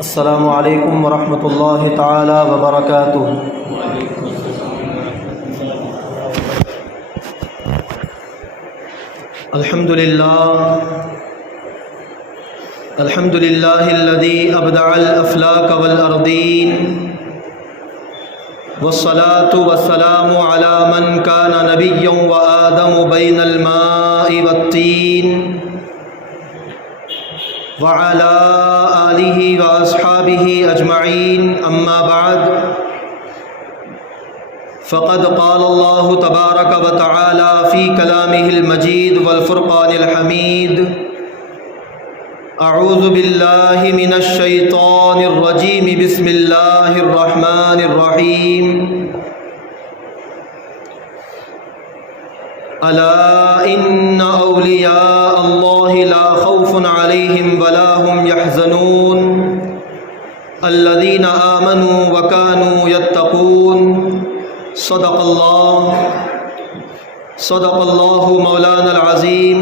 السلام علیکم ورحمۃ اللہ تعالی وبرکاتہ۔ الحمد للہ الذی ابدع الافلاک والارضین والصلاة والسلام علی من کان نبیا وآدم بین الماء والطین وعلى آلہ واصحابہ اجمعین، اما بعد فقد قال اللہ تبارک وتعالی فی کلامہ المجید والفرقان الحمید: اعوذ باللہ من الشیطان الرجیم، بسم اللہ الرحمن الرحیم۔ الا ان اولیاء اللہ لا خوف علیہم ولا هم يحزنون الذین آمنوا وكانوا يتقون۔ صدق اللہ مولانا العظیم،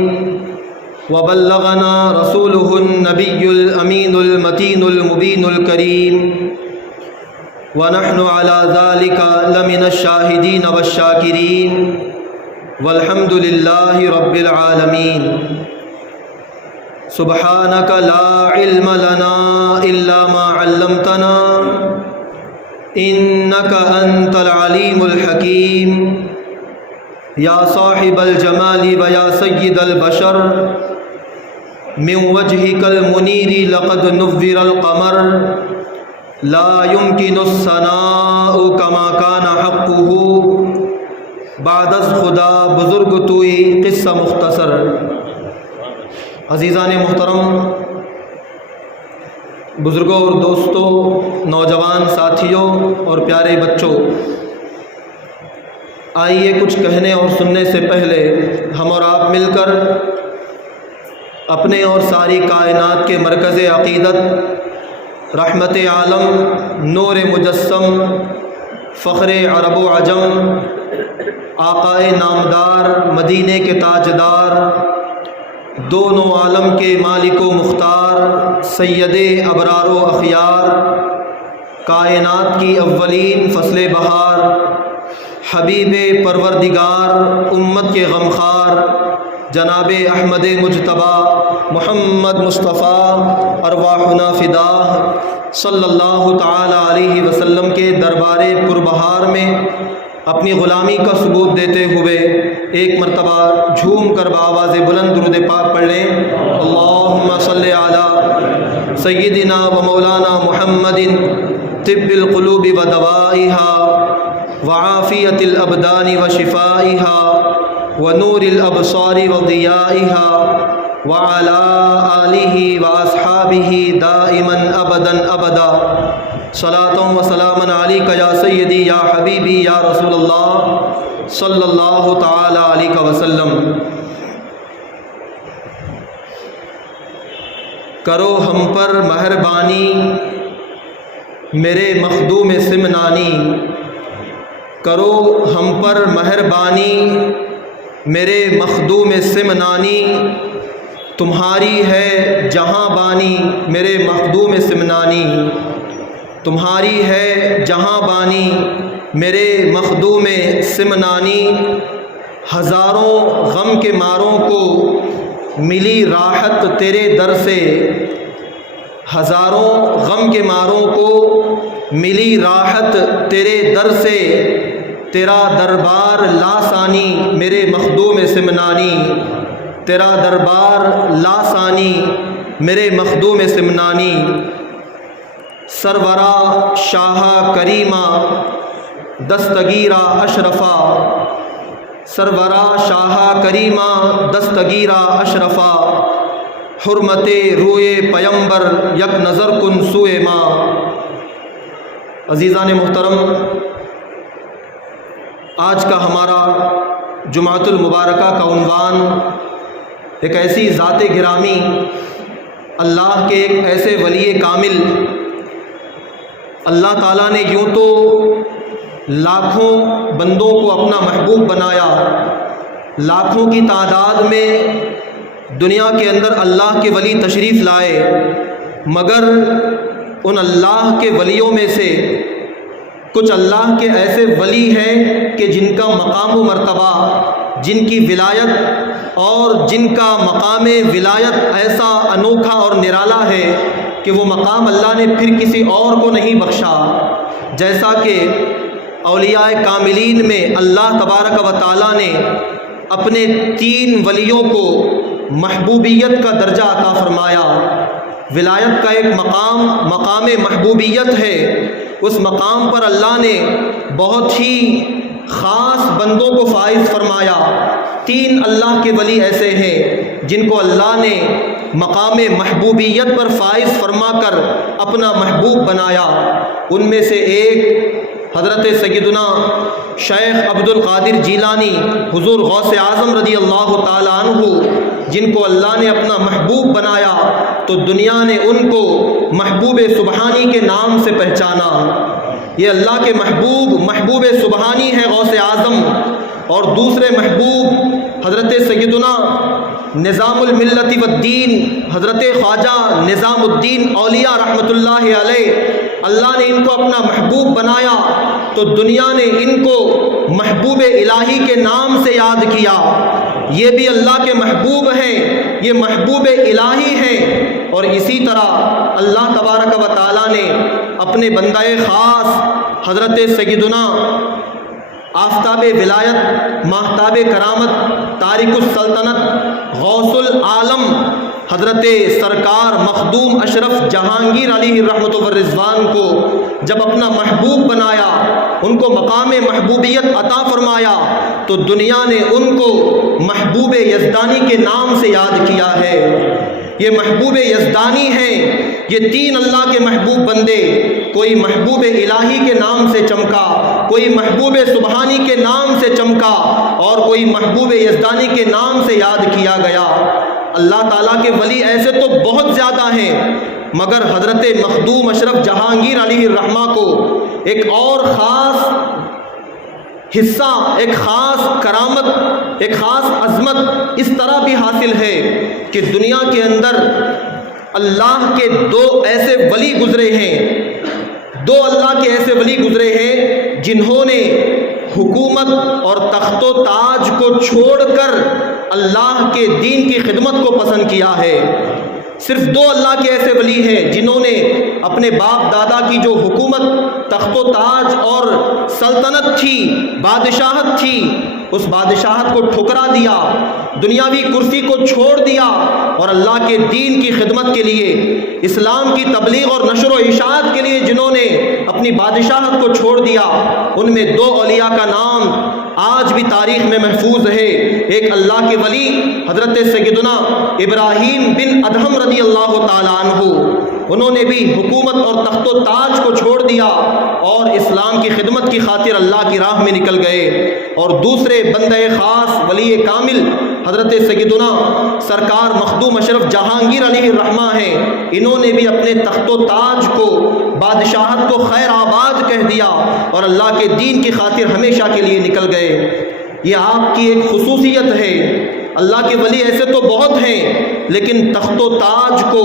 وبلغنا رسوله النبی الامین المتین المبین الکریم، ونحن على ذلك لمن الشاہدین والشاکرین، والحمد للہ رب العالمین۔ سبحانک لا علم لنا الا ما علمتنا انک انت العلیم الحکیم۔ یا صاحب الجمال و یا سید البشر، من وجهک المنیر لقد نور القمر، لا يمكن الثناء كما كان حقه۔ بعد از خدا بزرگ توئی قصہ مختصر۔ عزیزان محترم، بزرگوں اور دوستوں، نوجوان ساتھیوں اور پیارے بچوں، آئیے کچھ کہنے اور سننے سے پہلے ہم اور آپ مل کر اپنے اور ساری کائنات کے مرکز عقیدت، رحمت عالم، نور مجسم، فخر عرب و عجم، آقائے نامدار، مدینے کے تاجدار، دونوں عالم کے مالک و مختار، سید ابرار و اخیار، کائنات کی اولین فصل بہار، حبیب پروردگار، امت کے غمخوار، جناب احمد مجتبیٰ محمد مصطفیٰ ارواحنا فداہ صلی اللہ تعالی علیہ وسلم کے دربار پربہار میں اپنی غلامی کا ثبوت دیتے ہوئے ایک مرتبہ جھوم کر بآواز بلند درود پاک پڑھ لیں: اللہم صلی علی سیدنا و مولانا محمد طب القلوب و دوائها وعافیت الابدان و شفائها ونور الابصار و ضیائها وعلى آلہ واصحابہ دائما ابدا ابدا۔ صلاۃ و سلام علیک یا سیدی یا حبیبی یا رسول اللہ صلی اللہ تعالی علیہ وسلم۔ کرو ہم پر مہربانی میرے مخدوم سمنانی، کرو ہم پر مہربانی میرے مخدوم سمنانی، تمہاری ہے جہاں بانی میرے مخدوم سمنانی، تمہاری ہے جہاں بانی میرے مخدوم سمنانی۔ ہزاروں غم کے ماروں کو ملی راحت تیرے در سے، ہزاروں غم کے ماروں کو ملی راحت تیرے در سے، تیرا دربار لاسانی میرے مخدوم سمنانی، تیرا دربار لاسانی میرے مخدوم سمنانی۔ سرورا شاہ کریمہ دستگیرہ اشرفا، سرورا شاہ کریمہ دستگیرہ اشرفا، حرمت روئے پیمبر یک نظر کن سوئے ماں۔ عزیزان محترم، آج کا ہمارا جمعۃ المبارکہ کا عنوان ایک ایسی ذات گرامی، اللہ کے ایک ایسے ولی کامل، اللہ تعالیٰ نے یوں تو لاکھوں بندوں کو اپنا محبوب بنایا، لاکھوں کی تعداد میں دنیا کے اندر اللہ کے ولی تشریف لائے، مگر ان اللہ کے ولیوں میں سے کچھ اللہ کے ایسے ولی ہیں کہ جن کا مقام و مرتبہ، جن کی ولایت اور جن کا مقام ولایت ایسا انوکھا اور نرالا ہے کہ وہ مقام اللہ نے پھر کسی اور کو نہیں بخشا، جیسا کہ اولیاء کاملین میں اللہ تبارک و تعالیٰ نے اپنے 3 ولیوں کو محبوبیت کا درجہ عطا فرمایا۔ ولایت کا ایک مقام محبوبیت ہے، اس مقام پر اللہ نے بہت ہی خاص بندوں کو فائز فرمایا۔ 3 اللہ کے ولی ایسے ہیں جن کو اللہ نے مقام محبوبیت پر فائز فرما کر اپنا محبوب بنایا۔ ان میں سے ایک حضرت سیدنا شیخ عبد القادر جیلانی حضور غوث اعظم رضی اللہ تعالیٰ عنہ، جن کو اللہ نے اپنا محبوب بنایا تو دنیا نے ان کو محبوب سبحانی کے نام سے پہچانا۔ یہ اللہ کے محبوب سبحانی ہے غوث اعظم، اور دوسرے محبوب حضرت سیدنا نظام الملت والدین حضرت خواجہ نظام الدین اولیاء رحمۃ اللہ علیہ، اللہ نے ان کو اپنا محبوب بنایا تو دنیا نے ان کو محبوب الہی کے نام سے یاد کیا۔ یہ بھی اللہ کے محبوب ہیں، یہ محبوب الہی ہیں۔ اور اسی طرح اللہ تبارک و تعالیٰ نے اپنے بندہ خاص حضرت سیدنا آفتاب ولایت، ماہتاب کرامت، تارک السلطنت، غوث العالم حضرت سرکار مخدوم اشرف جہانگیر علیہ الرحمۃ والرضوان کو جب اپنا محبوب بنایا، ان کو مقام محبوبیت عطا فرمایا تو دنیا نے ان کو محبوب یزدانی کے نام سے یاد کیا ہے۔ یہ محبوب یزدانی ہیں، یہ 3 اللہ کے محبوب بندے، کوئی محبوب الہی کے نام سے چمکا، کوئی محبوب سبحانی کے نام سے چمکا، اور کوئی محبوب یزدانی کے نام سے یاد کیا گیا۔ اللہ تعالیٰ کے ولی ایسے تو بہت زیادہ ہیں، مگر حضرت مخدوم اشرف جہانگیر علیہ الرحمہ کو ایک اور خاص حصہ، ایک خاص کرامت، ایک خاص عظمت اس طرح بھی حاصل ہے کہ دنیا کے اندر اللہ کے 2 ایسے ولی گزرے ہیں، 2 اللہ کے ایسے ولی گزرے ہیں جنہوں نے حکومت اور تخت و تاج کو چھوڑ کر اللہ کے دین کی خدمت کو پسند کیا ہے۔ صرف 2 اللہ کے ایسے ولی ہیں جنہوں نے اپنے باپ دادا کی جو حکومت، تخت و تاج اور سلطنت تھی، بادشاہت تھی، اس بادشاہت کو ٹھکرا دیا، دنیاوی کرسی کو چھوڑ دیا اور اللہ کے دین کی خدمت کے لیے، اسلام کی تبلیغ اور نشر و اشاعت کے لیے جنہوں نے اپنی بادشاہت کو چھوڑ دیا، ان میں 2 اولیاء کا نام آج بھی تاریخ میں محفوظ ہے۔ ایک اللہ کے ولی حضرت سیدنا ابراہیم بن ادہم رضی اللہ تعالیٰ عنہ، انہوں نے بھی حکومت اور تخت و تاج کو چھوڑ دیا اور اسلام کی خدمت کی خاطر اللہ کی راہ میں نکل گئے۔ اور دوسرے بندہ خاص ولی کامل حضرت سیدنا سرکار مخدوم اشرف جہانگیر علیہ الرحمہ ہیں، انہوں نے بھی اپنے تخت و تاج کو، بادشاہت کو خیر آباد کہہ دیا اور اللہ کے دین کی خاطر ہمیشہ کے لیے نکل گئے۔ یہ آپ کی ایک خصوصیت ہے۔ اللہ کے ولی ایسے تو بہت ہیں، لیکن تخت و تاج کو،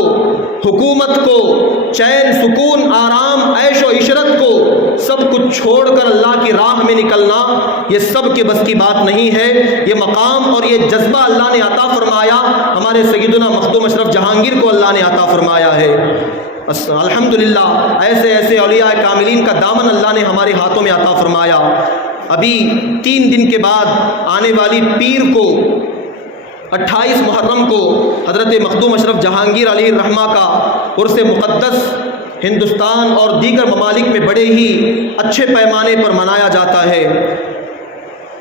حکومت کو، چین سکون، آرام، عیش و عشرت کو، سب کچھ چھوڑ کر اللہ کی راہ میں نکلنا یہ سب کے بس کی بات نہیں ہے۔ یہ مقام اور یہ جذبہ اللہ نے عطا فرمایا، ہمارے سیدنا مخدوم اشرف جہانگیر کو اللہ نے عطا فرمایا ہے۔ الحمدللہ ایسے ایسے اولیاء کاملین کا دامن اللہ نے ہمارے ہاتھوں میں عطا فرمایا۔ ابھی 3 دن کے بعد آنے والی پیر کو 28 محرم کو حضرت مخدوم اشرف جہانگیر علیہ الرحمہ کا عرس مقدس ہندوستان اور دیگر ممالک میں بڑے ہی اچھے پیمانے پر منایا جاتا ہے۔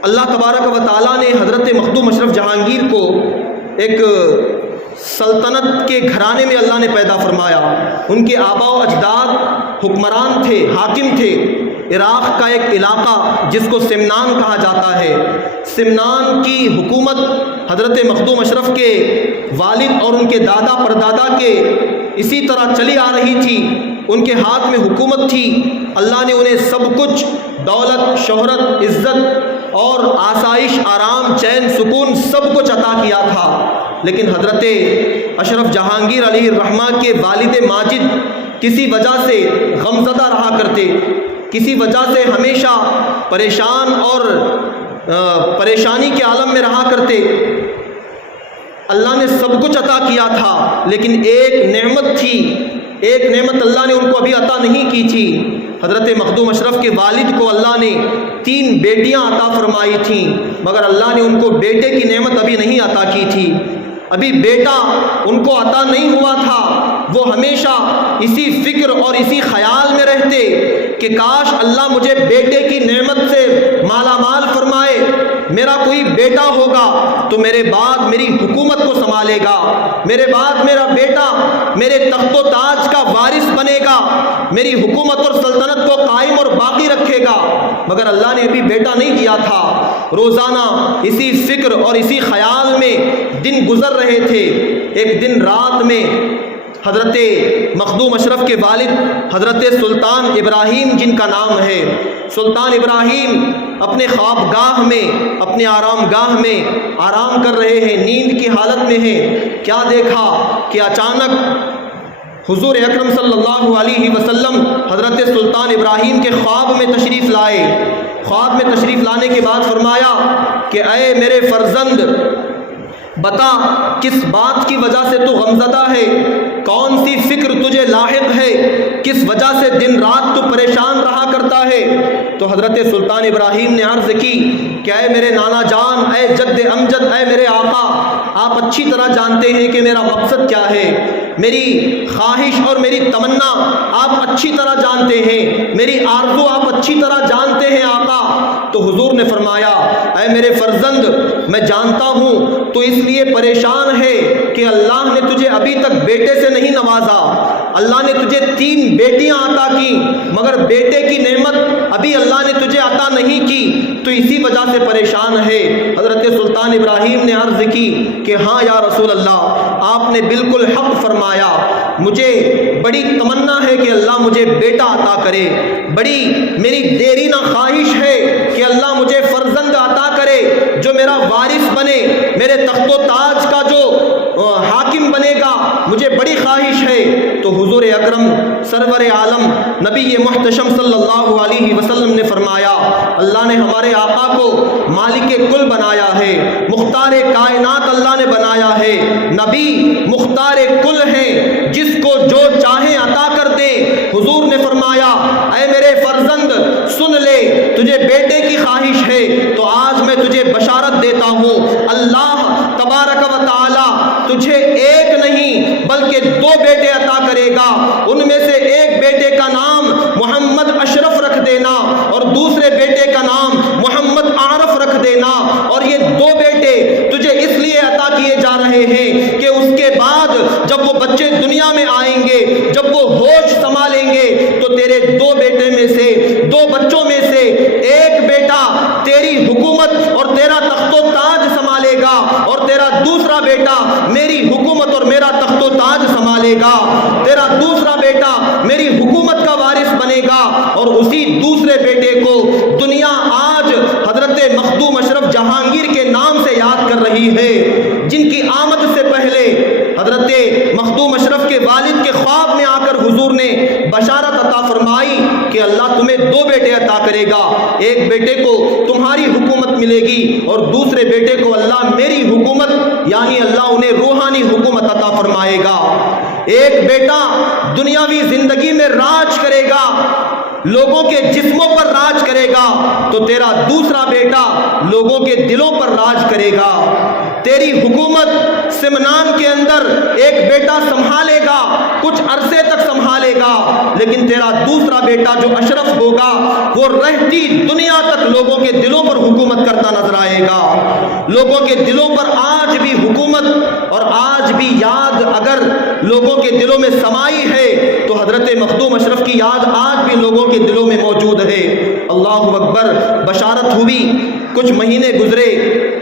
اللہ تبارک و تعالیٰ نے حضرت مخدوم اشرف جہانگیر کو ایک سلطنت کے گھرانے میں اللہ نے پیدا فرمایا۔ ان کے آباء و اجداد حکمران تھے، حاکم تھے۔ عراق کا ایک علاقہ جس کو سمنان کہا جاتا ہے، سمنان کی حکومت حضرت مخدوم اشرف کے والد اور ان کے دادا پردادا کے اسی طرح چلی آ رہی تھی، ان کے ہاتھ میں حکومت تھی۔ اللہ نے انہیں سب کچھ، دولت، شہرت، عزت اور آسائش، آرام، چین، سکون سب کچھ عطا کیا تھا، لیکن حضرت اشرف جہانگیر علیہ الرحمہ کے والد ماجد کسی وجہ سے غمزدہ رہا کرتے، کسی وجہ سے ہمیشہ پریشان اور پریشانی کے عالم میں رہا کرتے۔ اللہ نے سب کچھ عطا کیا تھا، لیکن ایک نعمت تھی، ایک نعمت اللہ نے ان کو ابھی عطا نہیں کی تھی۔ حضرت مخدوم اشرف کے والد کو اللہ نے 3 بیٹیاں عطا فرمائی تھیں، مگر اللہ نے ان کو بیٹے کی نعمت ابھی نہیں عطا کی تھی، ابھی بیٹا ان کو عطا نہیں ہوا تھا۔ وہ ہمیشہ اسی فکر اور اسی خیال میں رہتے کہ کاش اللہ مجھے بیٹے کی نعمت سے مالا مال فرمائے، میرا کوئی بیٹا ہوگا تو میرے بعد میری حکومت کو سنبھالے گا، میرے بعد میرا بیٹا میرے تخت و تاج کا وارث بنے گا، میری حکومت اور سلطنت کو قائم اور باقی رکھے گا، مگر اللہ نے ابھی بیٹا نہیں دیا تھا۔ روزانہ اسی فکر اور اسی خیال میں دن گزر رہے تھے۔ ایک دن رات میں حضرت مخدوم اشرف کے والد حضرت سلطان ابراہیم، جن کا نام ہے، سلطان ابراہیم اپنے خواب گاہ میں، اپنے آرام گاہ میں آرام کر رہے ہیں، نیند کی حالت میں ہیں۔ کیا دیکھا کہ اچانک حضور اکرم صلی اللہ علیہ وسلم حضرت سلطان ابراہیم کے خواب میں تشریف لائے۔ خواب میں تشریف لانے کے بعد فرمایا کہ اے میرے فرزند، بتا کس بات کی وجہ سے تو غمزدہ ہے، کون سی فکر تجھے لاحق ہے، کس وجہ سے دن رات تو پریشان رہا کرتا ہے؟ تو حضرت سلطان ابراہیم نے عرض کی کہ اے میرے نانا جان، اے جد امجد، اے میرے آقا، آپ اچھی طرح جانتے ہیں کہ میرا مقصد کیا ہے، میری خواہش اور میری تمنا آپ اچھی طرح جانتے ہیں، میری آرزو آپ اچھی طرح جانتے ہیں آقا۔ تو حضور نے فرمایا اے میرے فرزند، میں جانتا ہوں تو اس لیے پریشان ہے کہ اللہ نے تجھے ابھی تک بیٹے سے نہیں نوازا، اللہ نے تجھے 3 بیٹیاں عطا کی، مگر بیٹے کی نعمت ابھی اللہ نے تجھے عطا نہیں کی، تو اسی وجہ سے پریشان ہے۔ حضرت سلطان ابراہیم نے عرض کی کہ ہاں یا رسول اللہ، آپ نے بالکل حق فرمایا، مجھے بڑی تمنا ہے کہ اللہ مجھے بیٹا عطا کرے، بڑی میری دیرینہ خواہش ہے کہ اللہ مجھے فرزند عطا کرے جو میرا وارث بنے، میرے تخت و تاج کا جو حاکم بنے گا، مجھے بڑی خواہش ہے۔ تو حضور اکرم سرور عالم نبی محتشم صلی اللہ علیہ وسلم نے فرمایا اللہ نے ہمارے آقا کو مالک کل بنایا ہے، مختار کائنات اللہ نے بنایا ہے، نبی مختار کل ہیں، جس کو جو چاہے عطا کر دے۔ حضور نے فرمایا اے میرے فرزند سن لے، تجھے بیٹے کی خواہش ہے تو آج میں تجھے بشارت دیتا ہوں، اللہ تبارک و تعالی تجھے ایک نہیں بلکہ 2 بیٹے عطا کرے گا، ان میں سے ایک بیٹے کا نام محمد اشرف رکھ دینا اور دوسرے بیٹے کا نام محمد عارف رکھ دینا، اور یہ 2 بیٹے تجھے اس لیے عطا کیے جا رہے ہیں کہ اس کے بعد جب وہ بچے دنیا میں آئیں گے، جب وہ ہوش سنبھالیں گے تو تیرے 2 بیٹے میں سے 2 بچوں میں سے ایک بیٹا تیری حکومت اور تیرا تخت و تاج سنبھالے گا، اور تیرا دوسرا بیٹا میری حکومت اور میرا تخت و تاج سنبھالے گا، تیرا دوسرا بیٹا میری حکومت کا وارث بنے گا۔ اور اسی دوسرے بیٹے کو دنیا آج حضرت مخدوم اشرف جہانگیر کے نام سے یاد کر رہی ہے، جن کی آمد سے پہلے حضرت مخدوم اشرف کے والد کے خواب میں آ کر حضور نے بشارت عطا فرمائی کہ اللہ تمہیں 2 بیٹے عطا کرے گا، ایک بیٹے کو تمہاری حکومت ملے گی اور دوسرے بیٹے کو اللہ میری حکومت یعنی اللہ انہیں روحانی حکومت عطا فرمائے گا۔ ایک بیٹا دنیاوی زندگی میں راج کرے گا، لوگوں کے جسموں پر راج کرے گا، تو تیرا دوسرا بیٹا لوگوں کے دلوں پر راج کرے گا۔ تیری حکومت سمنان کے اندر ایک بیٹا سنبھالے گا، کچھ عرصے تک سنبھالے گا، لیکن تیرا دوسرا بیٹا جو اشرف ہوگا وہ رہتی دنیا تک لوگوں کے دلوں پر حکومت کرتا نظر آئے گا۔ لوگوں کے دلوں پر آج بھی حکومت اور آج بھی یاد اگر لوگوں کے دلوں میں سمائی ہے تو حضرت مخدوم اشرف کی یاد آج بھی لوگوں کے دلوں میں موجود ہے۔ اللہ اکبر، بشارت ہوئی، کچھ مہینے گزرے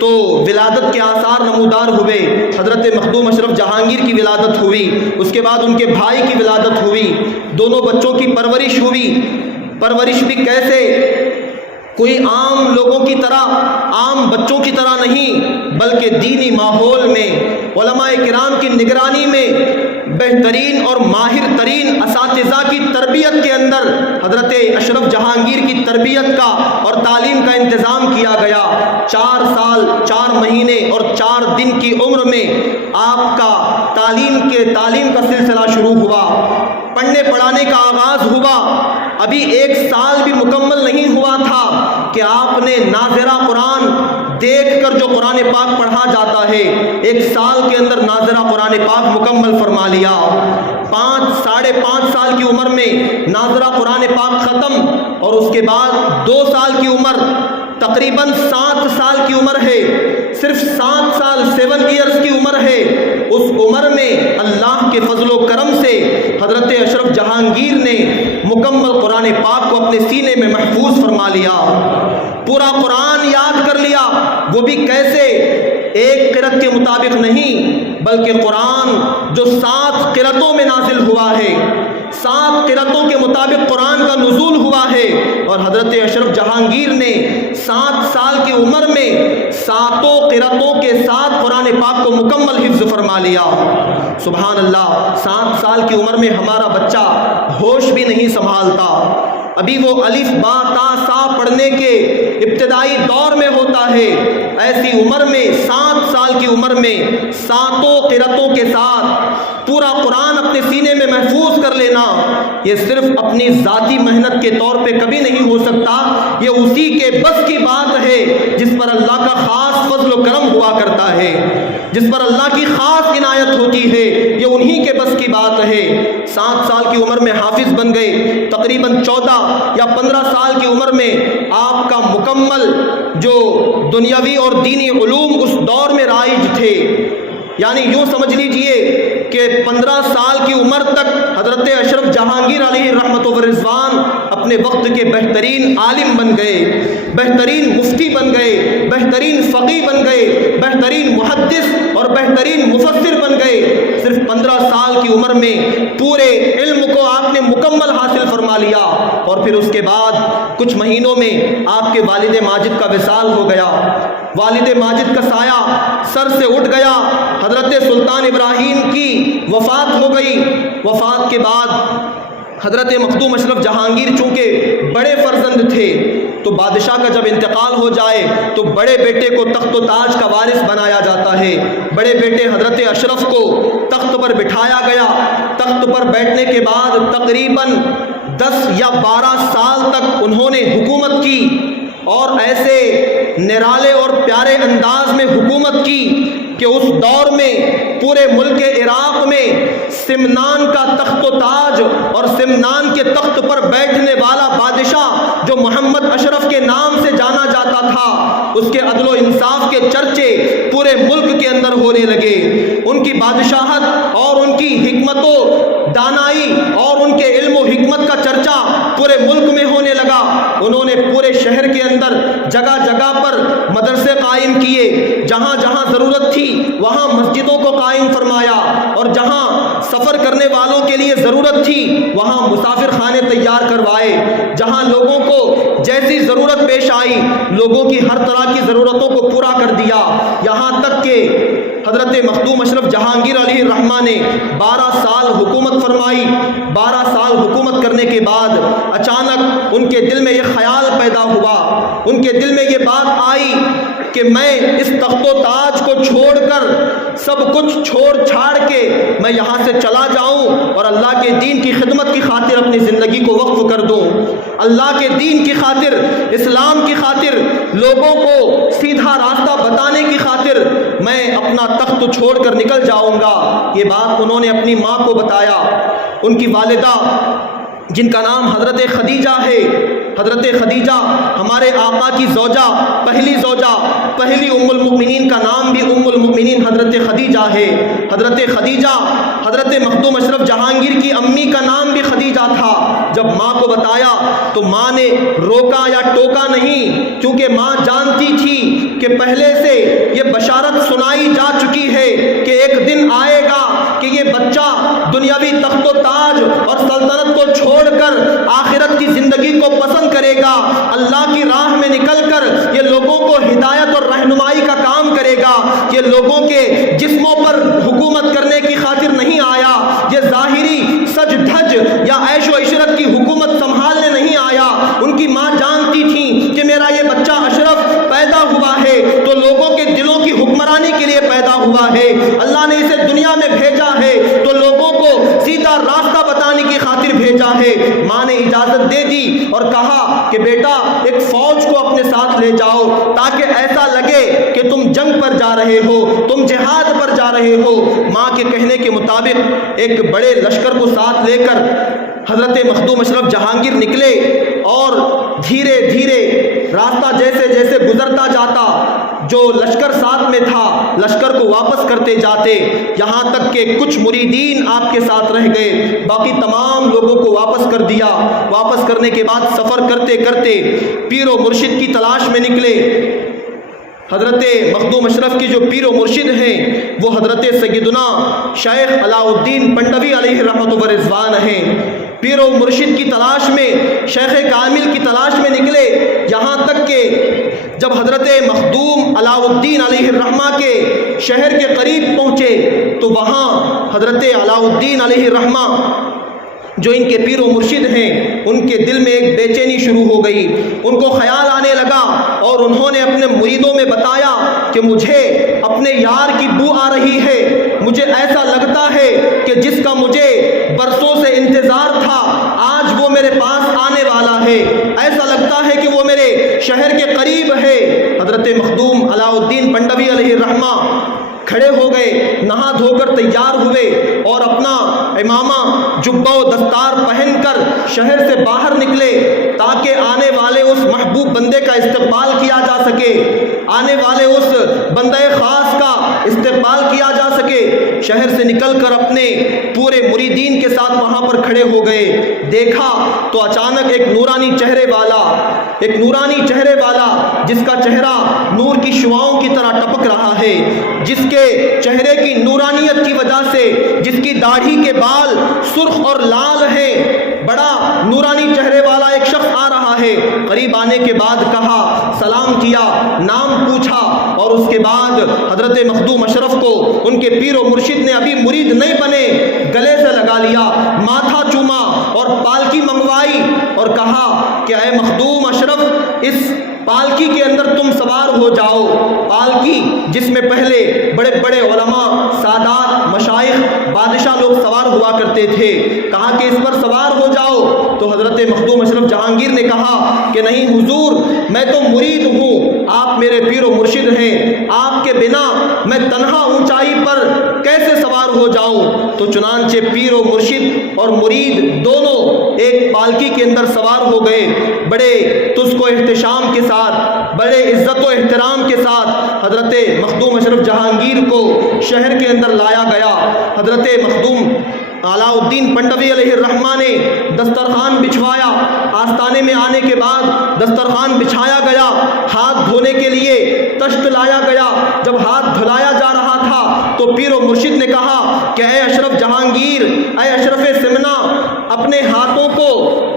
تو ولادت کے آثار نمودار ہوئے، حضرت مخدوم اشرف جہانگیر کی ولادت ہوئی، اس کے بعد ان کے بھائی کی ولادت ہوئی، دونوں بچوں کی پرورش ہوئی۔ پرورش بھی کیسے؟ کوئی عام لوگوں کی طرح، عام بچوں کی طرح نہیں، بلکہ دینی ماحول میں علماء کرام کی نگرانی میں بہترین اور ماہر ترین اساتذہ کی تربیت کے اندر حضرت اشرف جہانگیر کی تربیت کا اور تعلیم کا انتظام کیا گیا۔ 4 سال 4 مہینے اور 4 دن کی عمر میں آپ کا تعلیم کا سلسلہ شروع ہوا، پڑھنے پڑھانے کا آغاز ہوا۔ ابھی 1 سال بھی مکمل نہیں ہوا تھا کہ آپ نے ناظرہ قرآن دیکھ کر جو قرآن پاک پڑھا جاتا ہے 1 سال کے اندر ناظرہ قرآن پاک مکمل فرما لیا۔ 5 ساڑھے 5 سال کی عمر میں ناظرہ قرآن پاک ختم، اور اس کے بعد 2 سال کی عمر، تقریباً 7 سال کی عمر ہے، صرف 7 سال 7 ایئرز کی عمر ہے۔ اس عمر میں اللہ کے فضل و کرم سے حضرت اشرف جہانگیر نے مکمل قرآن پاک کو اپنے سینے میں محفوظ فرما لیا، پورا قرآن یاد کر لیا۔ وہ بھی کیسے؟ ایک قرأت کے مطابق نہیں، بلکہ قرآن جو 7 قرأتوں میں نازل ہوا ہے، 7 قرأتوں کے مطابق قرآن کا نزول ہوا ہے، اور حضرت اشرف جہانگیر نے 7 سال کی عمر میں 7 قرأتوں کے ساتھ قرآن پاک کو مکمل حفظ فرما لیا۔ سبحان اللہ، 7 سال کی عمر میں ہمارا بچہ ہوش بھی نہیں سنبھالتا، ابھی وہ الف با تا سا پڑھنے کے ابتدائی دور میں ہوتا ہے۔ ایسی عمر میں 7 سال کی عمر میں 7 قرأتوں کے ساتھ پورا قرآن اپنے سینے میں محفوظ کر لینا، یہ صرف اپنی ذاتی محنت کے طور پہ کبھی نہیں ہو سکتا، یہ اسی کے بس کی بات ہے جس پر اللہ کا خاص فضل و کرم ہوا کرتا ہے، جس پر اللہ کی خاص عنایت ہوتی ہے، یہ انہی کے بس کی بات ہے۔ 7 سال کی عمر میں حافظ بن گئے، تقریباً 14 یا 15 سال کی عمر میں آپ کا مکمل جو دنیاوی اور دینی علوم اس دور میں رائج تھے، یعنی یوں سمجھ لیجئے کہ 15 سال کی عمر تک حضرت اشرف جہانگیر علیہ رحمت و رضوان اپنے وقت کے بہترین عالم بن گئے، بہترین مفتی بن گئے، بہترین فقیہ بن گئے، بہترین محدث اور بہترین مفسر بن گئے۔ صرف 15 سال کی عمر میں پورے علم کو آپ نے مکمل حاصل فرما لیا، اور پھر اس کے بعد کچھ مہینوں میں آپ کے والد ماجد کا وصال ہو گیا، والد ماجد کا سایہ سر سے اٹھ گیا، حضرت سلطان ابراہیم کی وفات ہو گئی۔ وفات کے بعد حضرت مخدوم اشرف جہانگیر چونکہ بڑے فرزند تھے، تو بادشاہ کا جب انتقال ہو جائے تو بڑے بیٹے کو تخت و تاج کا وارث بنایا جاتا ہے۔ بڑے بیٹے حضرت اشرف کو تخت پر بٹھایا گیا۔ تخت پر بیٹھنے کے بعد تقریباً 10 یا 12 سال تک انہوں نے حکومت کی، اور ایسے نرالے اور پیارے انداز میں حکومت کی کہ اس دور میں پورے ملک عراق میں سمنان کا تخت و تاج اور سمنان کے تخت پر بیٹھنے والا بادشاہ جو محمد اشرف کے نام سے جانا جاتا تھا، اس کے عدل و انصاف کے چرچے پورے ملک کے اندر ہونے لگے۔ ان کی بادشاہت اور ان کی حکمت و دانائی اور ان کے علم و حکمت کا چرچا پورے ملک میں ہونے لگا۔ انہوں نے پورے شہر کے اندر جگہ جگہ پر مدرسے قائم کیے، جہاں جہاں ضرورت تھی وہاں مسجدوں کو قائم فرمایا، اور جہاں سفر کرنے والوں کے لیے ضرورت تھی وہاں مسافر خانے تیار کروائے۔ جہاں لوگوں کو جیسی ضرورت پیش آئی لوگوں کی ہر طرح کی ضرورتوں کو پورا کر دیا، یہاں تک کہ حضرت مخدوم اشرف جہانگیر علیہ الرحمہ نے 12 سال حکومت فرمائی۔ 12 سال حکومت کرنے کے بعد اچانک ان کے دل میں یہ خیال پیدا ہوا، ان کے دل میں یہ بات آئی کہ میں اس تخت و تاج کو چھوڑ کر سب کچھ چھوڑ چھاڑ کے میں یہاں سے چلا جاؤں اور اللہ کے دین کی خدمت کی خاطر اپنی زندگی کو وقف کر دوں، اللہ کے دین کی خاطر، اسلام کی خاطر، لوگوں کو سیدھا راستہ بتانے کی خاطر میں اپنا تخت چھوڑ کر نکل جاؤں گا۔ یہ بات انہوں نے اپنی ماں کو بتایا۔ ان کی والدہ جن کا نام حضرت خدیجہ ہے، حضرت خدیجہ ہمارے آقا کی زوجہ، پہلی زوجہ، پہلی ام المؤمنین کا نام بھی ام المؤمنین حضرت خدیجہ ہے۔ حضرت خدیجہ حضرت مخدوم اشرف جہانگیر کی امی کا نام بھی خدیجہ تھا۔ جب ماں کو بتایا تو ماں نے روکا یا ٹوکا نہیں، کیونکہ ماں جانتی تھی کہ پہلے سے یہ بشارت سنائی جا چکی ہے کہ ایک دن آئے گا کہ یہ بچہ دنیاوی تخت و تاج اور سلطنت کو چھوڑ کر آخرت کی زندگی کو پسند کرے گا، اللہ کی راہ میں نکل کر یہ لوگوں کو ہدایت اور رہنمائی کا کام کرے گا، یہ لوگوں کے جسموں پر حکومت کرنے کی خاطر نہیں آیا، ماں نے اجازت دے دی اور کہا کہ بیٹا ایک فوج کو اپنے ساتھ لے جاؤ تاکہ ایسا لگے کہ تم جنگ پر جا رہے ہو، تم جہاد پر جا رہے ہو۔ ماں کے کہنے کے مطابق ایک بڑے لشکر کو ساتھ لے کر حضرت مخدوم اشرف جہانگیر نکلے اور دھیرے دھیرے راستہ جیسے جیسے گزرتا جاتا جو لشکر ساتھ میں تھا لشکر کو واپس کرتے جاتے، یہاں تک کہ کچھ مریدین آپ کے ساتھ رہ گئے، باقی تمام لوگوں کو واپس کر دیا۔ واپس کرنے کے بعد سفر کرتے کرتے پیر و مرشد کی تلاش میں نکلے۔ حضرت مخدوم اشرف کی جو پیر و مرشد ہیں وہ حضرت سیدنا شیخ علاء الدین پنڈوی علیہ رحمت و رضوان ہیں۔ پیر و مرشد کی تلاش میں، شیخ کامل کی تلاش میں نکلے، یہاں تک کہ جب حضرت مخدوم علاء الدین علیہ الرحمہ کے شہر کے قریب پہنچے تو وہاں حضرت علاء الدین علیہ الرحمہ جو ان کے پیر و مرشد ہیں ان کے دل میں ایک بے چینی شروع ہو گئی۔ ان کو خیال آنے لگا اور انہوں نے اپنے مریدوں میں بتایا کہ مجھے اپنے یار کی بو آ رہی ہے، مجھے ایسا لگتا ہے کہ جس کا مجھے برسوں سے انتظار تھا آج وہ میرے پاس آنے والا ہے، ایسا لگتا ہے کہ وہ میرے شہر کے قریب ہے۔ حضرت مخدوم علاء الدین پنڈوی علیہ الرحمہ کھڑے ہو گئے، نہا دھو کر تیار ہوئے اور اپنا امامہ جبہ و دستار پہن کر شہر سے باہر نکلے تاکہ آنے والے اس محبوب بندے کا استقبال کیا جا سکے، آنے والے اس بندے خاص کا استقبال کیا جا سکے۔ شہر سے نکل کر اپنے پورے مریدین کے ساتھ وہاں پر کھڑے ہو گئے۔ دیکھا تو اچانک ایک نورانی چہرے والا جس کا چہرہ نور کی شعاؤں کی طرح ٹپک رہا ہے، جس کے چہرے کی نورانیت کی وجہ سے جس کی داڑھی کے بال سرخ اور لال ہیں، بڑا نورانی چہرے والا ایک شخص آ رہا ہے۔ قریب آنے کے بعد کہا، سلام کیا، نام پوچھا اور اس کے بعد حضرت مخدوم اشرف کو ان کے پیر و مرشد نے ابھی مرید نہیں بنے گلے سے لگا لیا، ماتھا چوما اور پالکی منگوائی اور کہا کہ اے مخدوم اشرف اس پالکی کے اندر تم سوار ہو جاؤ۔ پالکی جس میں پہلے بڑے بڑے علماء، سادات، مشائخ، بادشاہ لوگ سوار ہوا کرتے تھے، کہا کہ اس پر سوار ہو جاؤ۔ تو حضرت مخدوم اشرف جہانگیر نے کہا کہ نہیں حضور، میں تو مرید ہوں، آپ میرے پیر و مرشد ہیں، آپ کے بنا میں تنہا اونچائی پر کیسے سوار ہو جاؤں؟ تو چنانچہ پیر و مرشد اور مرید دونوں ایک پالکی کے اندر سوار ہو گئے۔ بڑے تسک و احتشام کے ساتھ، بڑے عزت و احترام کے ساتھ حضرت مخدوم اشرف جہانگیر کو شہر کے اندر لایا گیا۔ حضرت مخدوم علاء الدین پنڈوی علیہ الرحمہ نے دسترخوان بچھوایا۔ آستانے میں آنے کے بعد دسترخوان بچھایا گیا، ہاتھ دھونے کے لیے تشت لایا گیا۔ جب ہاتھ دھلایا جا رہا تھا تو پیر و مرشد نے کہا کہ اے اشرف جہانگیر، اے اشرف سمنا، اپنے ہاتھوں کو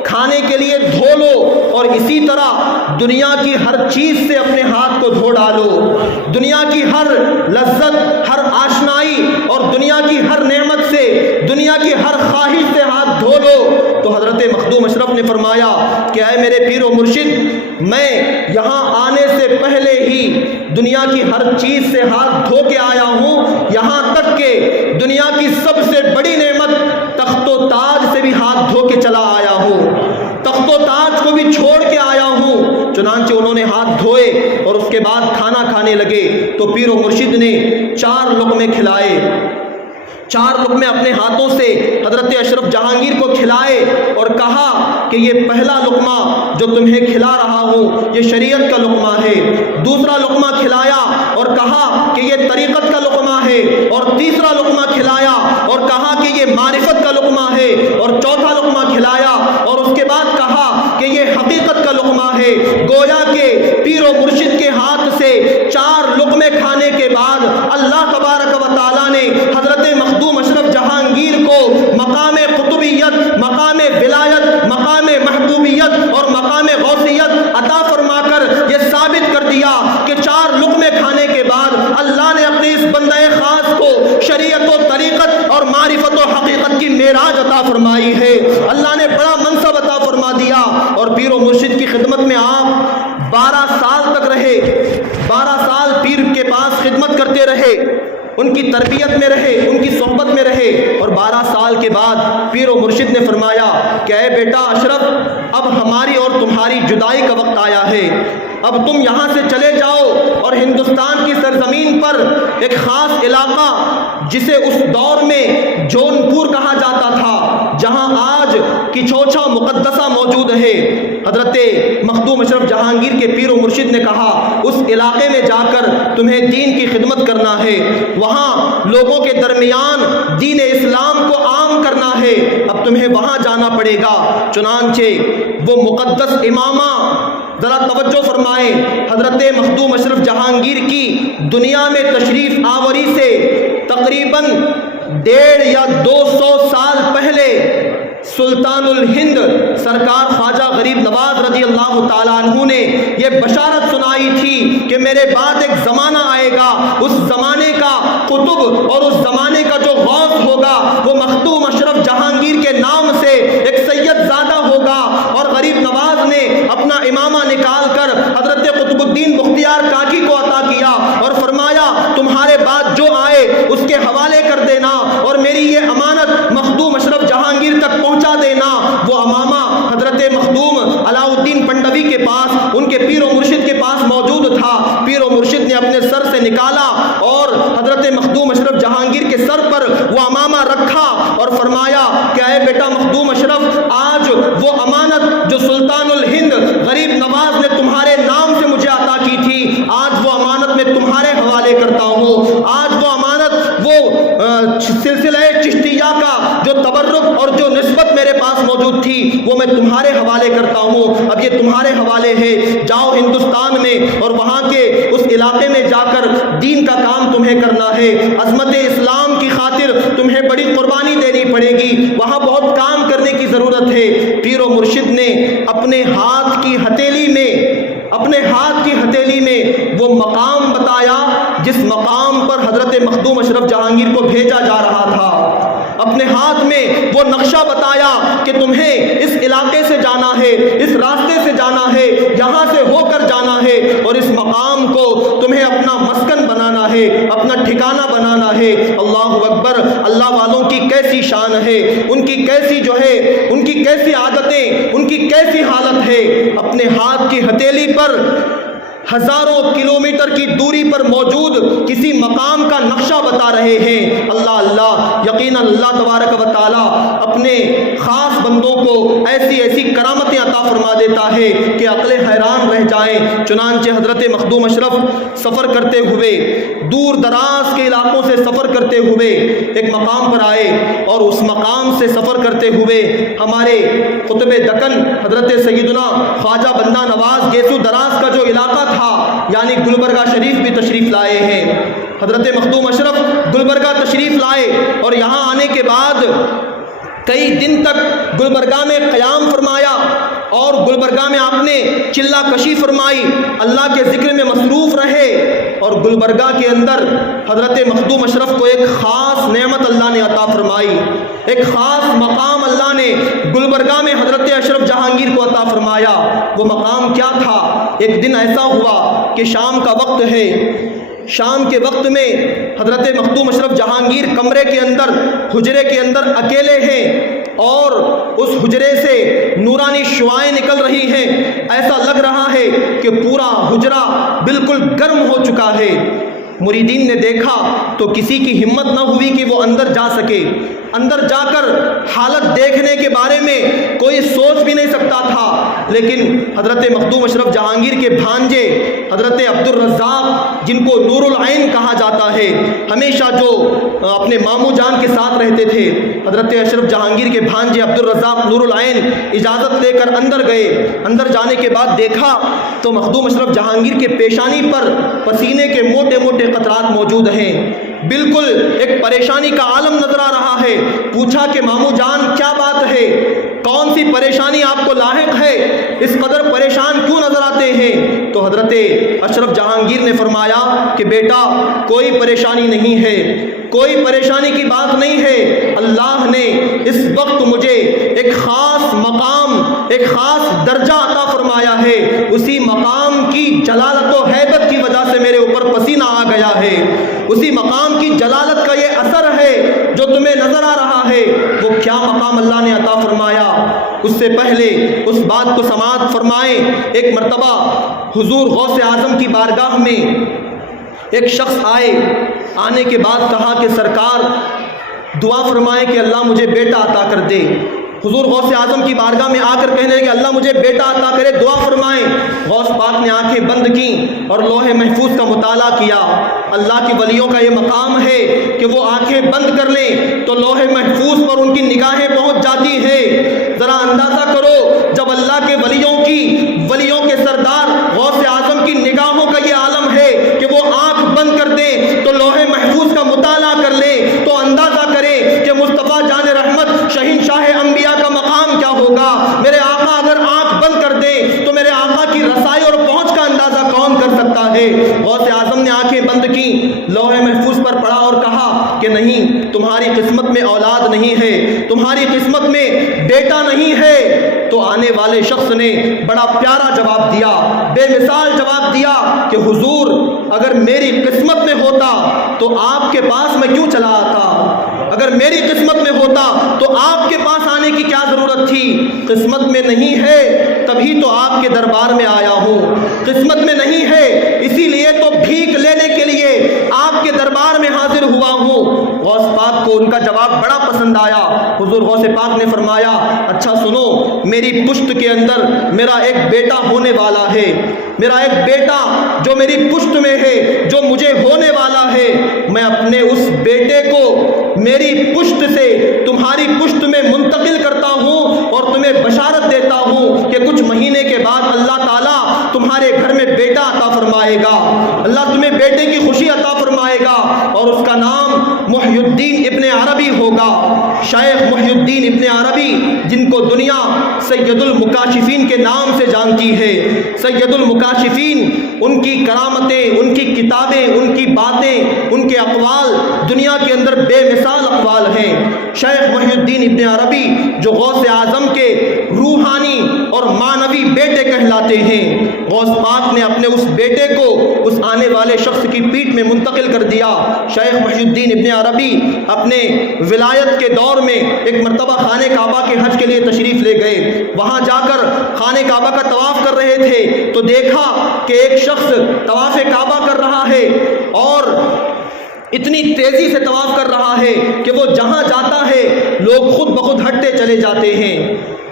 کھانے کے لیے دھو لو اور اسی طرح دنیا کی ہر چیز سے اپنے ہاتھ کو دھو ڈالو، دنیا کی ہر لذت، ہر آشنائی اور دنیا کی ہر نعمت سے، دنیا کی ہر خواہش سے ہاتھ دھو لو۔ تو حضرت مخدوم اشرف نے فرمایا کہ اے میرے پیر و مرشد، میں یہاں آنے سے پہلے ہی دنیا کی ہر چیز سے ہاتھ دھو کے آیا ہوں، یہاں تک کہ دنیا کی سب سے بڑی نعمت تخت و تاج سے بھی ہاتھ دھو کے چلا آیا ہوں، تخت و تاج کو بھی چھوڑ کے آیا ہوں۔ چنانچہ انہوں نے ہاتھ دھوئے اور اس کے بعد کھانا کھانے لگے۔ تو پیر و مرشد نے 4 لقمے کھلائے، 4 لقمے اپنے ہاتھوں سے حضرت اشرف جہانگیر کو کھلائے اور کہا کہ یہ پہلا لقمہ جو تمہیں کھلا رہا ہوں یہ شریعت کا لقمہ ہے۔ دوسرا لقمہ کھلایا اور کہا کہ یہ طریقت کا لقمہ ہے، اور تیسرا لقمہ کھلایا اور کہا کہ یہ معرفت کا لقمہ ہے، اور چوتھا لقمہ کھلایا اور اس کے بعد کہا کہ یہ حقیقت کا لقمہ ہے۔ گویا کہ پیر و مرشد کے ہاتھ سے 4 لقمے کھانے کے بعد اللہ تبارک و تعالیٰ نے حضرت مخدوم اشرف جہانگیر کو مقام قطبیت، مقام ولایت، مقام محبوبیت اور مقام غوثیت عطا فرما کر یہ ثابت کر دیا کہ 4 لقمے کھانے کے بعد اللہ نے اپنے اس بندے خاص کو شریعت و طریقت اور معرفت و حقیقت کی معراج عطا فرمائی ہے۔ اللہ نے بڑا منصب عطا فرما دیا اور پیر و مرشد کی خدمت میں آپ 12 سال تک رہے، 12 سال پیر کے پاس خدمت کرتے رہے، ان کی تربیت میں رہے، ان کی صحبت میں رہے، اور 12 سال کے بعد پیر و مرشد نے فرمایا کہ اے بیٹا اشرف، اب ہماری اور تمہاری جدائی کا وقت آیا ہے، اب تم یہاں سے چلے جاؤ اور ہندوستان کی سرزمین پر ایک خاص علاقہ جسے اس دور میں جون پور کہا جاتا تھا، جہاں آج کچھوچا مقدسہ موجود ہے، حضرت مخدوم اشرف جہانگیر کے پیر و مرشد نے کہا اس علاقے میں جا کر تمہیں دین کی خدمت کرنا ہے، وہاں لوگوں کے درمیان دین اسلام کو عام کرنا ہے، اب تمہیں وہاں جانا پڑے گا۔ چنانچہ وہ مقدس امامہ، ذرا توجہ فرمائیں، حضرت مخدوم اشرف جہانگیر کی دنیا میں تشریف آوری سے تقریباً 150 یا 200 سال پہلے سلطان الہند سرکار خواجہ غریب نواز رضی اللہ تعالیٰ عنہ نے یہ بشارت سنائی تھی کہ میرے بعد ایک زمانہ آئے گا، اس زمانے کا قطب اور اس زمانے کا جو غوث ہوگا وہ مخدوم اشرف جہانگیر کے نام سے ایک سید زادہ ہوگا۔ اور غریب نواز نے اپنا امامہ نکال کر حضرت قطب الدین بختیار کاکی کو عطا کیا اور فرمایا تمہارے بعد جو آئے اس کے حوالے کر دینا اور میری یہ امانت مخدوم اشرف جہانگیر تک پہنچا دینا۔ وہ امامہ حضرت مخدوم علاء الدین پنڈوی کے پاس، ان کے پیر و مرشد کے پاس موجود تھا۔ پیر و مرشد نے اپنے سر سے نکالا اور حضرت مخدوم اشرف جہانگیر کے سر پر وہ امامہ رکھا اور فرمایا کہ اے بیٹا مخدوم اشرف، آج وہ امانت جو سلطان الہند غریب نواز نے تمہارے نام سے مجھے عطا کی تھی، آج وہ امانت میں تمہارے حوالے کرتا ہوں۔ آج وہ امانت، وہ سلسلہ چشتیہ کا جو تبرک اور جو نسبت میرے پاس موجود تھی وہ میں تمہارے حوالے کرتا ہوں، اب یہ تمہارے حوالے ہے، جاؤ ہندوستان میں اور وہاں کے اس علاقے میں جا کر دین کا کام تمہیں کرنا ہے، عظمت اسلام کی خاطر تمہیں بڑی قربانی دینی پڑے گی، وہاں بہت کام کرنے کی ضرورت ہے۔ پیر و مرشد نے اپنے ہاتھ کی ہتھیلی میں وہ مقام بتایا جس مقام پر حضرت مخدوم اشرف جہانگیر کو بھیجا جا رہا تھا، اپنے ہاتھ میں وہ نقشہ بتایا کہ تمہیں اس علاقے سے جانا ہے، اس راستے سے جانا ہے، یہاں سے ہو کر جانا ہے اور اس مقام کو تمہیں اپنا مسکن بنانا ہے، اپنا ٹھکانہ بنانا ہے۔ اللہ اکبر! اللہ والوں کی کیسی شان ہے، ان کی کیسی ان کی کیسی عادتیں، ان کی کیسی حالت ہے، اپنے ہاتھ کی ہتھیلی پر ہزاروں کلومیٹر کی دوری پر موجود کسی مقام کا نقشہ بتا رہے ہیں۔ اللہ یقیناً اللہ تبارک و تعالیٰ اپنے خاص بندوں کو ایسی کرامتیں عطا فرما دیتا ہے کہ عقلیں حیران رہ جائیں۔ چنانچہ حضرت مخدوم اشرف سفر کرتے ہوئے، دور دراز کے علاقوں سے سفر کرتے ہوئے ایک مقام پر آئے، اور اس مقام سے سفر کرتے ہوئے ہمارے قطب دکن حضرت سیدنا خواجہ بندہ نواز گیسو دراز کا جو علاقہ تھا یعنی گلبرگہ شریف بھی تشریف لائے ہیں۔ حضرت مخدوم اشرف گلبرگہ تشریف لائے اور یہاں آنے کے بعد کئی دن تک گلبرگہ میں قیام فرمایا اور گلبرگہ میں آپ نے چلہ کشی فرمائی، اللہ کے ذکر میں مصروف رہے، اور گلبرگہ کے اندر حضرت مخدوم اشرف کو ایک خاص نعمت اللہ نے عطا فرمائی، ایک خاص مقام اللہ نے گلبرگہ میں حضرت اشرف جہانگیر کو عطا فرمایا۔ وہ مقام کیا تھا؟ ایک دن ایسا ہوا کہ شام کا وقت ہے، شام کے وقت میں حضرت مخدوم اشرف جہانگیر کمرے کے اندر، حجرے کے اندر اکیلے ہیں، اور اس حجرے سے نورانی شعائیں نکل رہی ہیں، ایسا لگ رہا ہے کہ پورا حجرہ بالکل گرم ہو چکا ہے۔ مریدین نے دیکھا تو کسی کی ہمت نہ ہوئی کہ وہ اندر جا سکے، اندر جا کر حالت دیکھنے کے بارے میں کوئی سوچ بھی نہیں سکتا تھا، لیکن حضرت مخدوم اشرف جہانگیر کے بھانجے حضرت عبد الرزاق، جن کو نور العین کہا جاتا ہے، ہمیشہ جو اپنے ماموں جان کے ساتھ رہتے تھے، حضرت اشرف جہانگیر کے بھانجے عبد الرزاق نور العین اجازت لے کر اندر گئے۔ اندر جانے کے بعد دیکھا تو مخدوم اشرف جہانگیر کے پیشانی پر پسینے کے موٹے موٹے قطرات موجود ہیں، بالکل ایک پریشانی کا عالم نظر آ رہا ہے۔ پوچھا کہ ماموں جان کیا بات ہے، کون سی پریشانی آپ کو لاحق ہے، اس قدر پریشان کیوں نظر آتے ہیں؟ تو حضرت اشرف جہانگیر نے فرمایا کہ بیٹا کوئی پریشانی نہیں ہے، کوئی پریشانی کی بات نہیں ہے، اللہ نے اس وقت مجھے ایک خاص مقام، ایک خاص درجہ عطا فرمایا ہے، اسی مقام کی جلالت و ہیبت کی وجہ سے میرے اوپر پسینہ آ گیا ہے، اسی مقام کی جلالت کا یہ اثر ہے جو تمہیں نظر آ رہا ہے۔ وہ کیا مقام اللہ نے عطا فرمایا؟ اس سے پہلے اس بات کو سماعت فرمائیں، ایک مرتبہ حضور غوث اعظم کی بارگاہ میں ایک شخص آئے، آنے کے بعد کہا کہ سرکار دعا فرمائیں کہ اللہ مجھے بیٹا عطا کر دے۔ حضور غوث اعظم کی بارگاہ میں آ کر کہنے کہ اللہ مجھے بیٹا عطا کرے، دعا فرمائیں۔ غوث پاک نے آنکھیں بند کیں اور لوح محفوظ کا مطالعہ کیا۔ اللہ کے ولیوں کا یہ مقام ہے کہ وہ آنکھیں بند کر لیں تو لوح محفوظ پر ان کی نگاہیں پہنچ جاتی ہیں۔ ذرا اندازہ کرو، جب اللہ کے ولیوں کے سردار غوث اعظم کی نگاہوں کا یہ عالم ہے کہ وہ آنکھ بند کر دیں تو لوح محفوظ کا مطالعہ کر لیں، تو اندازہ کریں کہ مصطفیٰ جان رحمت شہین شاہ انبیاء کا مقام کیا ہوگا۔ میرے آقا اگر آنکھ بند کر دیں تو میرے آقا کی رسائی اور پہنچ کا اندازہ کون کر سکتا ہے۔ غوث اعظم نے آنکھیں بند کی، لوح محفوظ پر پڑھا اور کہا کہ نہیں، تمہاری قسمت میں اولاد نہیں ہے، تمہاری قسمت میں بیٹا نہیں ہے۔ تو آنے والے شخص نے بڑا پیارا جواب دیا، بے مثال جواب دیا کہ حضور اگر میری قسمت میں ہوتا تو آپ کے پاس میں کیوں چلا آتا؟ اگر میری قسمت میں ہوتا تو آپ کے پاس آنے کی کیا ضرورت تھی؟ قسمت میں نہیں ہے تبھی تو آپ کے دربار میں آیا ہوں، قسمت میں نہیں ہے اسی لیے تو بھیک لینے کے لیے آپ کے دربار میں حاضر ہوا ہوں۔ غوث پاک کو ان کا جواب بڑا پسند آیا۔ حضور غوث پاک نے فرمایا اچھا سنو، میری پشت کے اندر میرا ایک بیٹا ہونے والا ہے، میرا ایک بیٹا جو میری پشت میں ہے، جو مجھے ہونے والا ہے، میں اپنے اس بیٹے کو میری پشت سے تمہاری پشت میں منتقل کرتا ہوں اور تمہیں بشارت دیتا ہوں کہ کچھ مہینے کے بعد اللہ تعالیٰ تمہارے گھر میں بیٹا عطا فرمائے گا، اللہ تمہیں بیٹے کی خوشی عطا فرمائے گا اور اس کا نام محی الدین ابن عربی ہوگا۔ شیخ محی الدین ابن عربی جن کو دنیا سید المکاشفین کے نام سے جانتی ہے، سید المکاشفین، ان کی کرامتیں، ان کی کتابیں، ان کی باتیں، ان کے اقوال دنیا کے اندر بے مثال اقوال ہیں۔ شیخ محی الدین ابن عربی جو غوث اعظم کے روحانی اور معنوی بیٹے کہلاتے ہیں، غوث پاک نے اپنے اس بیٹے کو اس آنے والے شخص کی پیٹھ میں منتقل کر دیا۔ شیخ محی الدین ابن عربی اپنے ولایت کے دور میں ایک مرتبہ خانہ کعبہ کے حج کے لیے تشریف لے گئے، وہاں جا کر خانہ کعبہ کا طواف کر رہے تھے تو دیکھا کہ ایک شخص طواف کعبہ کر رہا ہے اور اتنی تیزی سے طواف کر رہا ہے کہ وہ جہاں جاتا ہے لوگ خود بخود ہٹتے چلے جاتے ہیں۔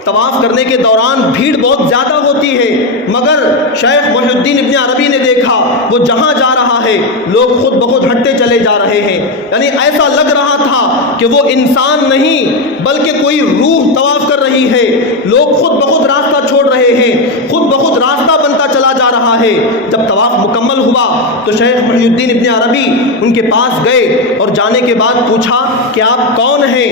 طواف کرنے کے دوران بھیڑ بہت زیادہ ہوتی ہے، مگر شیخ محی الدین ابن عربی نے دیکھا وہ جہاں جا رہا ہے لوگ خود بخود ہٹتے چلے جا رہے ہیں، یعنی ایسا لگ رہا تھا کہ وہ انسان نہیں بلکہ کوئی روح طواف کر رہی ہے، لوگ خود بخود راستہ چھوڑ رہے ہیں، خود بخود راستہ بنتا چلا جا رہا ہے۔ جب طواف مکمل ہوا تو شیخ محی الدین ابن عربی ان کے پاس گئے اور جانے کے بعد پوچھا کہ آپ کون ہیں؟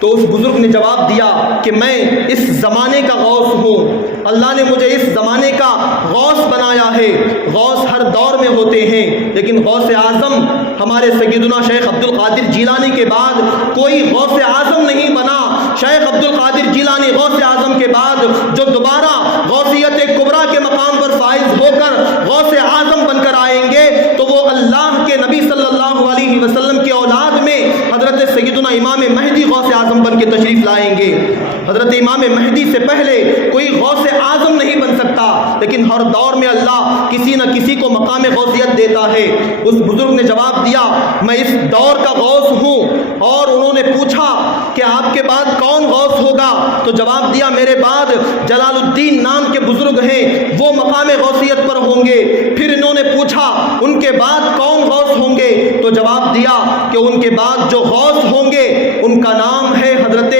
تو اس بزرگ نے جواب دیا کہ میں اس زمانے کا غوث ہوں، اللہ نے مجھے اس زمانے کا غوث بنایا ہے۔ غوث ہر دور میں ہوتے ہیں لیکن غوث اعظم ہمارے سیدنا شیخ عبد القادر جیلانی کے بعد کوئی غوث اعظم نہیں بنا۔ شیخ عبد القادر جیلانی غوث اعظم کے بعد جو دوبارہ غوثیت کبریٰ کے مقام پر فائز ہو کر غوث اعظم بن کر آئیں گے تو وہ اللہ کے نبی صلی اللہ علیہ وسلم کی اولاد میں حضرت سیدنا امام مہدی غوث اعظم بن کے تشریف لائیں گے۔ حضرت امام مہدی سے پہلے کوئی غوث اعظم نہیں بن سکتا، لیکن ہر دور میں اللہ کسی نہ کسی کو مقام غوثیت دیتا ہے۔ اس بزرگ نے جواب دیا میں اس دور کا غوث ہوں، اور انہوں نے پوچھا کہ آپ کے بعد کون غوث ہوگا؟ تو جواب دیا میرے بعد جلال الدین نام کے بزرگ ہیں، وہ مقام غوثیت پر ہوں گے۔ پھر انہوں نے پوچھا ان کے بعد کون غوث ہوں گے؟ تو جواب دیا کہ ان کے بعد جو غوث ہوں گے ان کا نام ہے حضرت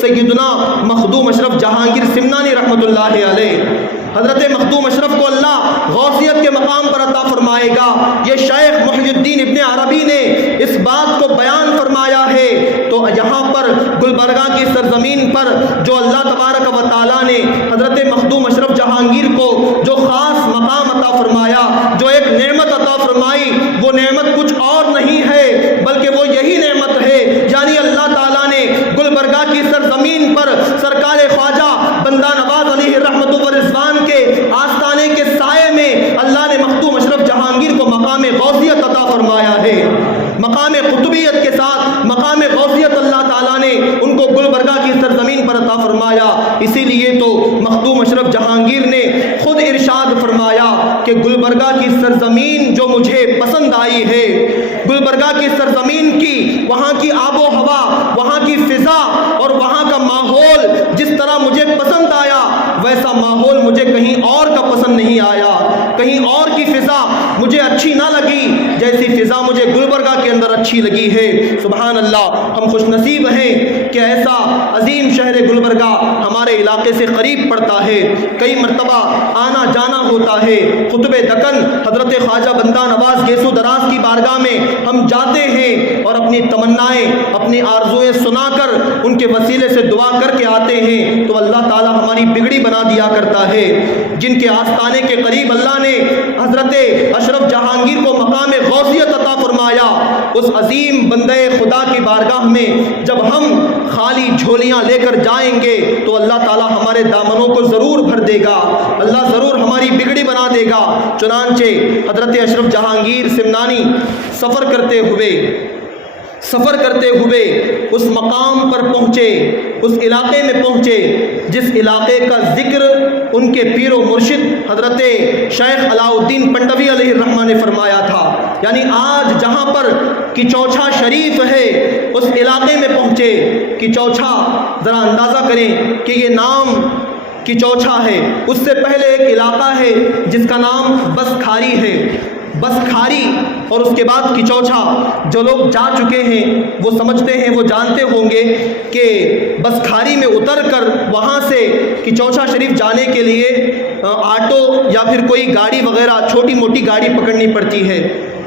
سیدنا مخدوم اشرف جہانگیر سمنانی رحمۃ اللہ علیہ۔ حضرت مخدوم اشرف کو اللہ غوثیت کے مقام پر عطا فرمائے گا۔ یہ شیخ محی الدین ابن عربی نے اس بات کو بیان فرمایا ہے۔ تو یہاں پر گلبرگہ کی سرزمین پر جو اللہ تبارک و تعالیٰ نے حضرت مخدوم اشرف جہانگیر کو جو خاص مقام عطا فرمایا، جو ایک نعمت عطا فرمائی، وہ نعمت کچھ اور نہیں ہے بلکہ وہ یہی نعمت ہے، یعنی اللہ تعالیٰ نے گلبرگہ کی سرزمین پر سرکار خواجہ بندہ نواز علیہ رحمت و رضوان کے آستانے کے سائے میں اللہ نے مخدوم اشرف جہانگیر کو مقام غوثیت عطا فرمایا ہے۔ مقام قطبیت کے ساتھ مقام غوثیت اللہ تعالیٰ نے ان کو گلبرگہ کی سرزمین پر عطا فرمایا۔ فرمایا۔ اسی لیے تو مخدوم اشرف جہانگیر نے خود ارشاد فرمایا کہ گلبرگہ کی سرزمین جو مجھے پسند آئی ہے، گلبرگہ کی سرزمین کی وہاں کی آب و ہوا، وہاں کی فضا اور وہاں کا ماحول جس طرح مجھے پسند آیا، ویسا ماحول مجھے کہیں اور کا پسند نہیں آیا، کہیں اور کی فضا مجھے اچھی نہ لگی جیسی فضا مجھے گلبرگہ کے اندر اچھی لگی ہے۔ سبحان اللہ، ہم خوش نصیب ہیں کہ ایسا عظیم شہر گلبرگہ ہمارے علاقے سے قریب پڑتا ہے، کئی مرتبہ آنا جانا ہوتا ہے۔ خطب دکن حضرت خواجہ بندہ نواز گیسو دراز کی بارگاہ میں ہم جاتے ہیں اور اپنی تمنائیں، اپنی آرزویں سنا کر ان کے وسیلے سے دعا کر کے آتے ہیں تو اللہ تعالی ہماری بگڑی بنا دیا کرتا ہے۔ جن کے آستانے کے قریب اللہ نے حضرت اشرف جہانگیر کو مقام غوثیت عطا فرمایا، اس عظیم بندے خدا کی بارگاہ میں جب ہم خالی جھولیاں لے کر جائیں گے تو اللہ تعالی ہمارے دامنوں کو ضرور بھر دے گا، اللہ ضرور ہماری بگڑی بنا دے گا۔ چنانچہ حضرت اشرف جہانگیر سمنانی سفر کرتے ہوئے اس مقام پر پہنچے، اس علاقے میں پہنچے جس علاقے کا ذکر ان کے پیر و مرشد حضرت شیخ علاء الدین پنڈوی علیہ الرحمہ نے فرمایا تھا۔ یعنی آج جہاں پر کچوچھا شریف ہے اس علاقے میں پہنچے۔ کچوچھا ذرا اندازہ کریں کہ یہ نام کچوچھا ہے، اس سے پہلے ایک علاقہ ہے جس کا نام بسکھاری ہے، بسکھاری اور اس کے بعد کچوچھا۔ جو لوگ جا چکے ہیں وہ سمجھتے ہیں، وہ جانتے ہوں گے کہ بسکھاری میں اتر کر وہاں سے کچوچھا شریف جانے کے لیے آٹو یا پھر کوئی گاڑی وغیرہ چھوٹی موٹی گاڑی پکڑنی پڑتی ہے۔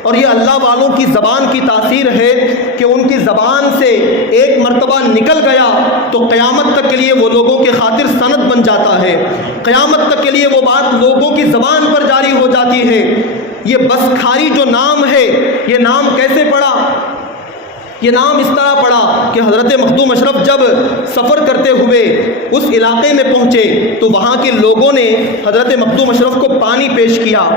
اور یہ اللہ والوں کی زبان کی تاثیر ہے کہ ان کی زبان سے ایک مرتبہ نکل گیا تو قیامت تک کے لیے وہ لوگوں کے خاطر سند بن جاتا ہے، قیامت تک کے لیے وہ بات لوگوں کی زبان پر جاری ہو جاتی ہے۔ یہ بسکھاری جو نام ہے، یہ نام کیسے پڑا؟ یہ نام اس طرح پڑا کہ حضرت مخدوم اشرف جب سفر کرتے ہوئے اس علاقے میں پہنچے تو وہاں کے لوگوں نے حضرت مخدوم اشرف کو پانی پیش کیا،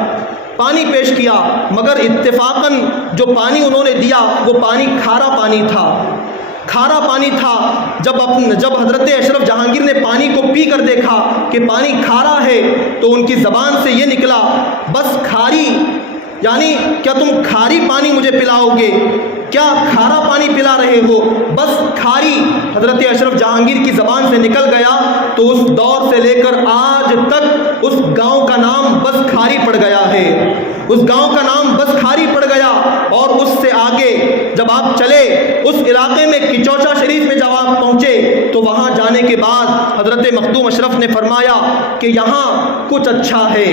مگر اتفاقاً جو پانی انہوں نے دیا وہ پانی کھارا پانی تھا۔ جب حضرت اشرف جہانگیر نے پانی کو پی کر دیکھا کہ پانی کھارا ہے تو ان کی زبان سے یہ نکلا، بس کھاری، یعنی کیا تم کھاری پانی مجھے پلاؤ گے؟ کیا کھارا پانی پلا رہے ہو؟ بس کھاری حضرت اشرف جہانگیر کی زبان سے نکل گیا تو اس دور سے لے کر آج تک اس گاؤں کا نام بس کھاری پڑ گیا ہے، اس گاؤں کا نام بس کھاری پڑ گیا۔ اور اس سے آگے جب آپ چلے اس علاقے میں کچوچھا شریف میں جب آپ پہنچے تو وہاں جانے کے بعد حضرت مخدوم اشرف نے فرمایا کہ یہاں کچھ اچھا ہے،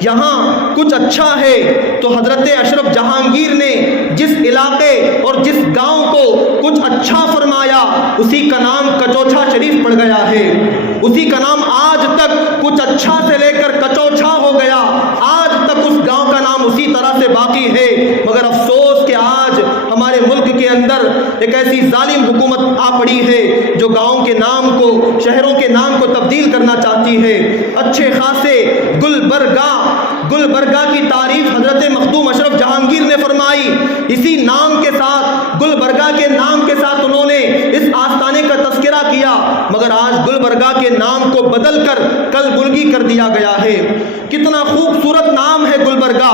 یہاں کچھ اچھا ہے۔ تو حضرت اشرف جہانگیر نے جس علاقے اور جس گاؤں کو کچھ اچھا فرمایا اسی کا نام کچوچھا شریف پڑ گیا ہے، اسی کا نام آج تک کچھ اچھا سے لے کر کچوچھا ہو گیا، آج تک اس گاؤں کا نام اسی طرح سے باقی ہے۔ مگر افسوس کہ آج ہمارے ملک کے اندر ایک ایسی ظالم حکومت آ پڑی ہے جو گاؤں کے نام کو، شہروں کے نام کو تبدیل کرنا چاہتی ہے۔ اچھے خاصے گلبرگہ کی تعریف حضرت مخدوم اشرف جہانگیر نے فرمائی، اسی نام کے ساتھ، گلبرگہ کے نام کے ساتھ انہوں نے اس آستانے کا تذکرہ کیا، مگر آج گلبرگہ کے نام کو بدل کر کلبرگی کر دیا گیا ہے۔ کتنا خوبصورت نام ہے گلبرگہ،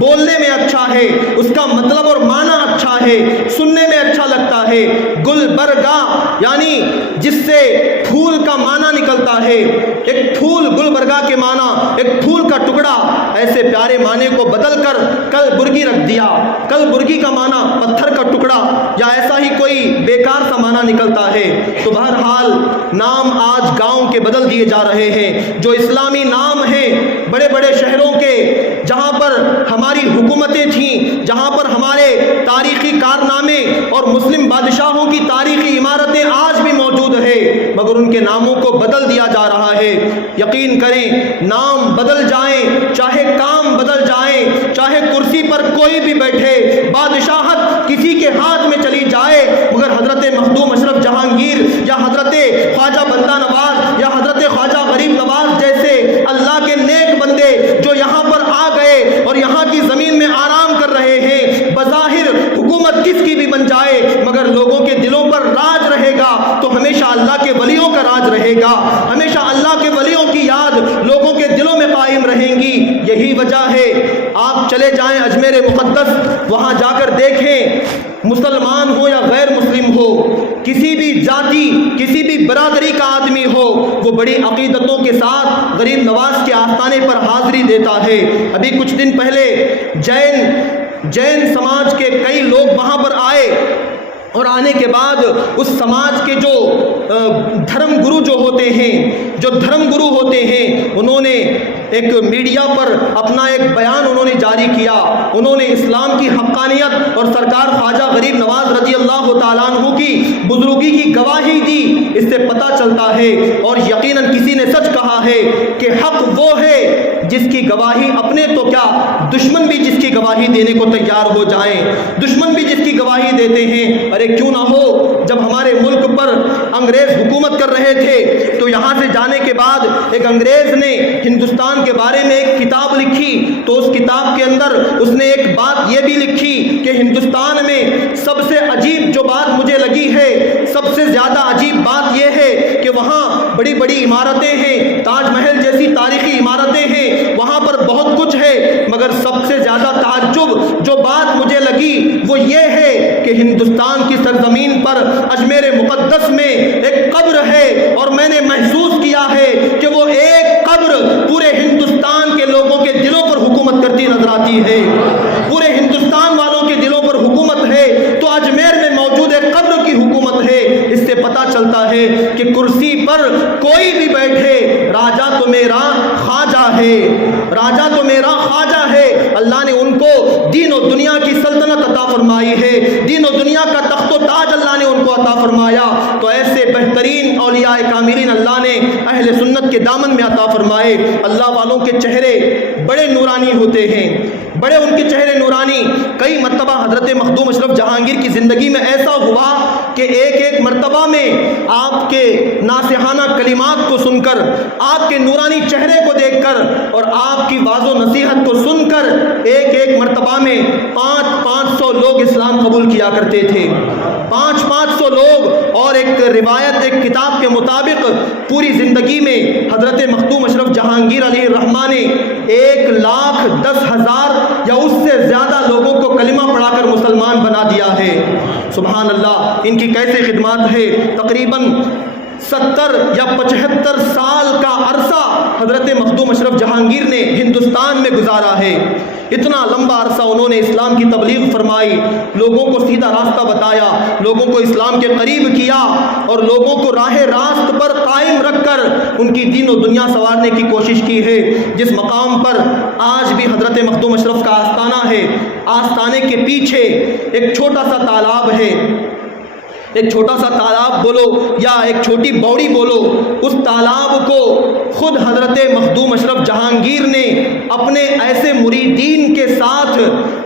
بولنے میں اچھا ہے، اس کا مطلب اور معنی اچھا ہے، سننے میں اچھا لگتا ہے۔ گلبرگہ یعنی جس سے پھول کا معنی نکلتا ہے، ایک پھول، گلبرگہ کے معنی ایک پھول کا ٹکڑا، ایسے پیارے معنی کو بدل کر کلبرگی رکھ دیا۔ کلبرگی کا معنی پتھر کا ٹکڑا یا ایسا ہی کوئی بیکار سا معنی نکلتا ہے۔ تو بہرحال نام آج گاؤں کے بدل دیے جا رہے ہیں، جو اسلامی نام ہیں بڑے بڑے شہروں کے، جہاں پر ہماری حکومتیں تھیں، جہاں پر ہمارے تاریخی کارنامے اور مسلم بادشاہوں کی تاریخی عمارتیں آج بھی موجود ہے، مگر ان کے ناموں کو بدل دیا جا رہا ہے۔ یقین کریں، نام بدل جائیں، چاہے کام بدل جائیں، چاہے کرسی پر کوئی بھی بیٹھے، بادشاہت کسی کے ہاتھ میں چلی جائے، مگر حضرت مخدوم اشرف جہانگیر یا حضرت خواجہ بندہ نواز یا حضرت خواجہ غریب نواز جیسے اللہ کے نیک بندے جو یہاں پر آ گئے اور یہاں کی زمین میں آرام کر رہے ہیں، بظاہر حکومت کس کی بھی بن جائے مگر لوگوں کے دلوں پر راج رہے گا، تو ہمیشہ اللہ کے ولیوں کا راج رہے گا۔ ہمیشہ اللہ کے ولیوں کی یاد لوگوں کے دلوں میں قائم رہیں گی۔ یہی وجہ ہے آپ چلے جائیں اجمیر مقدس، وہاں جا کر دیکھیں، مسلمان ہو یا غیر مسلم ہو، کسی بھی ذاتی کسی بھی برادری کا آدمی ہو، وہ بڑی عقیدتوں کے ساتھ غریب نواز کے آستانے پر حاضری دیتا ہے۔ ابھی کچھ دن پہلے جین سماج کے کئی لوگ وہاں پر آئے، اور آنے کے بعد اس سماج کے جو دھرم گرو جو ہوتے ہیں انہوں نے ایک میڈیا پر اپنا ایک بیان انہوں نے جاری کیا۔ انہوں نے اسلام کی حقانیت اور سرکار خواجہ غریب نواز رضی اللہ تعالیٰ عنہ کی بزرگی کی گواہی دی۔ اس سے پتہ چلتا ہے، اور یقیناً کسی نے سچ کہا ہے، کہ حق وہ ہے جس کی گواہی اپنے تو کیا دشمن بھی جس کی گواہی دینے کو تیار ہو جائیں، دشمن بھی جس کی گواہی دیتے ہیں۔ ارے کیوں نہ ہو، جب ہمارے ملک پر انگریز حکومت کر رہے تھے تو یہاں سے جانے کے بعد ایک انگریز نے ہندوستان کے بارے میں ایک کتاب لکھی، تو اس کتاب کے اندر اس نے ایک بات یہ بھی لکھی کہ ہندوستان میں سب سے عجیب جو بات مجھے لگی ہے، سب سے زیادہ عجیب بات یہ ہے کہ وہاں بڑی بڑی عمارتیں ہیں، تاج محل جیسی تاریخی عمارتیں ہیں، وہاں پر بہت کچھ ہے، مگر سب سے زیادہ تعجب جو بات مجھے لگی وہ یہ ہے کہ ہندوستان کی سرزمین پر اجمیر مقدس میں ایک قبر ہے، اور میں نے محسوس کیا ہے کہ وہ ایک قبر پورے ہندوستان کے لوگوں کے دلوں پر حکومت کرتی نظر آتی ہے، پورے ہندوستان والوں کے دلوں پر حکومت ہے، تو اجمیر میں موجود ایک قبر کی حکومت ہے۔ اس سے پتہ چلتا ہے کہ کرسی پر کوئی بھی بیٹھے، راجا تو میرا خواجہ ہے، راجا تو میرا خواجہ ہے۔ اللہ نے ان کو دین و دنیا کی سلطنت عطا فرمائی ہے، دین و دنیا کا تخت و تاج اللہ نے ان کو عطا فرمایا۔ تو ایسے بہترین اولیاء کاملین اللہ نے اہل سنت کے دامن میں عطا فرمائے۔ اللہ والوں کے چہرے بڑے نورانی ہوتے ہیں، بڑے ان کے چہرے نورانی۔ کئی مرتبہ حضرت مخدوم اشرف جہانگیر کی زندگی میں ایسا ہوا کہ ایک مرتبہ میں آپ کے ناصحانہ کلمات کو سن کر، آپ کے نورانی چہرے کو دیکھ کر، اور آپ کی واعظ و نصیحت کو سن کر، ایک مرتبہ میں 500 لوگ اسلام قبول کیا کرتے تھے، 500 لوگ۔ اور ایک روایت، ایک کتاب کے مطابق پوری زندگی میں حضرت مخدوم اشرف جہانگیر علیہ الرحمہ نے 1,10,000 یا اس سے زیادہ لوگوں کو کلمہ پڑھا کر مسلمان بنا دیا ہے۔ سبحان اللہ، ان کی کیسے خدمات ہے۔ تقریباً 70 یا 75 سال کا عرصہ حضرت مخدوم اشرف جہانگیر نے ہندوستان میں گزارا ہے۔ اتنا لمبا عرصہ انہوں نے اسلام کی تبلیغ فرمائی، لوگوں کو سیدھا راستہ بتایا، لوگوں کو اسلام کے قریب کیا، اور لوگوں کو راہ راست پر قائم رکھ کر ان کی دین و دنیا سنوارنے کی کوشش کی ہے۔ جس مقام پر آج بھی حضرت مخدوم اشرف کا آستانہ ہے، آستانے کے پیچھے ایک چھوٹا سا تالاب ہے، ایک چھوٹا سا تالاب بولو یا ایک چھوٹی بوڑی بولو، اس تالاب کو خود حضرت مخدوم اشرف جہانگیر نے اپنے ایسے مریدین کے ساتھ،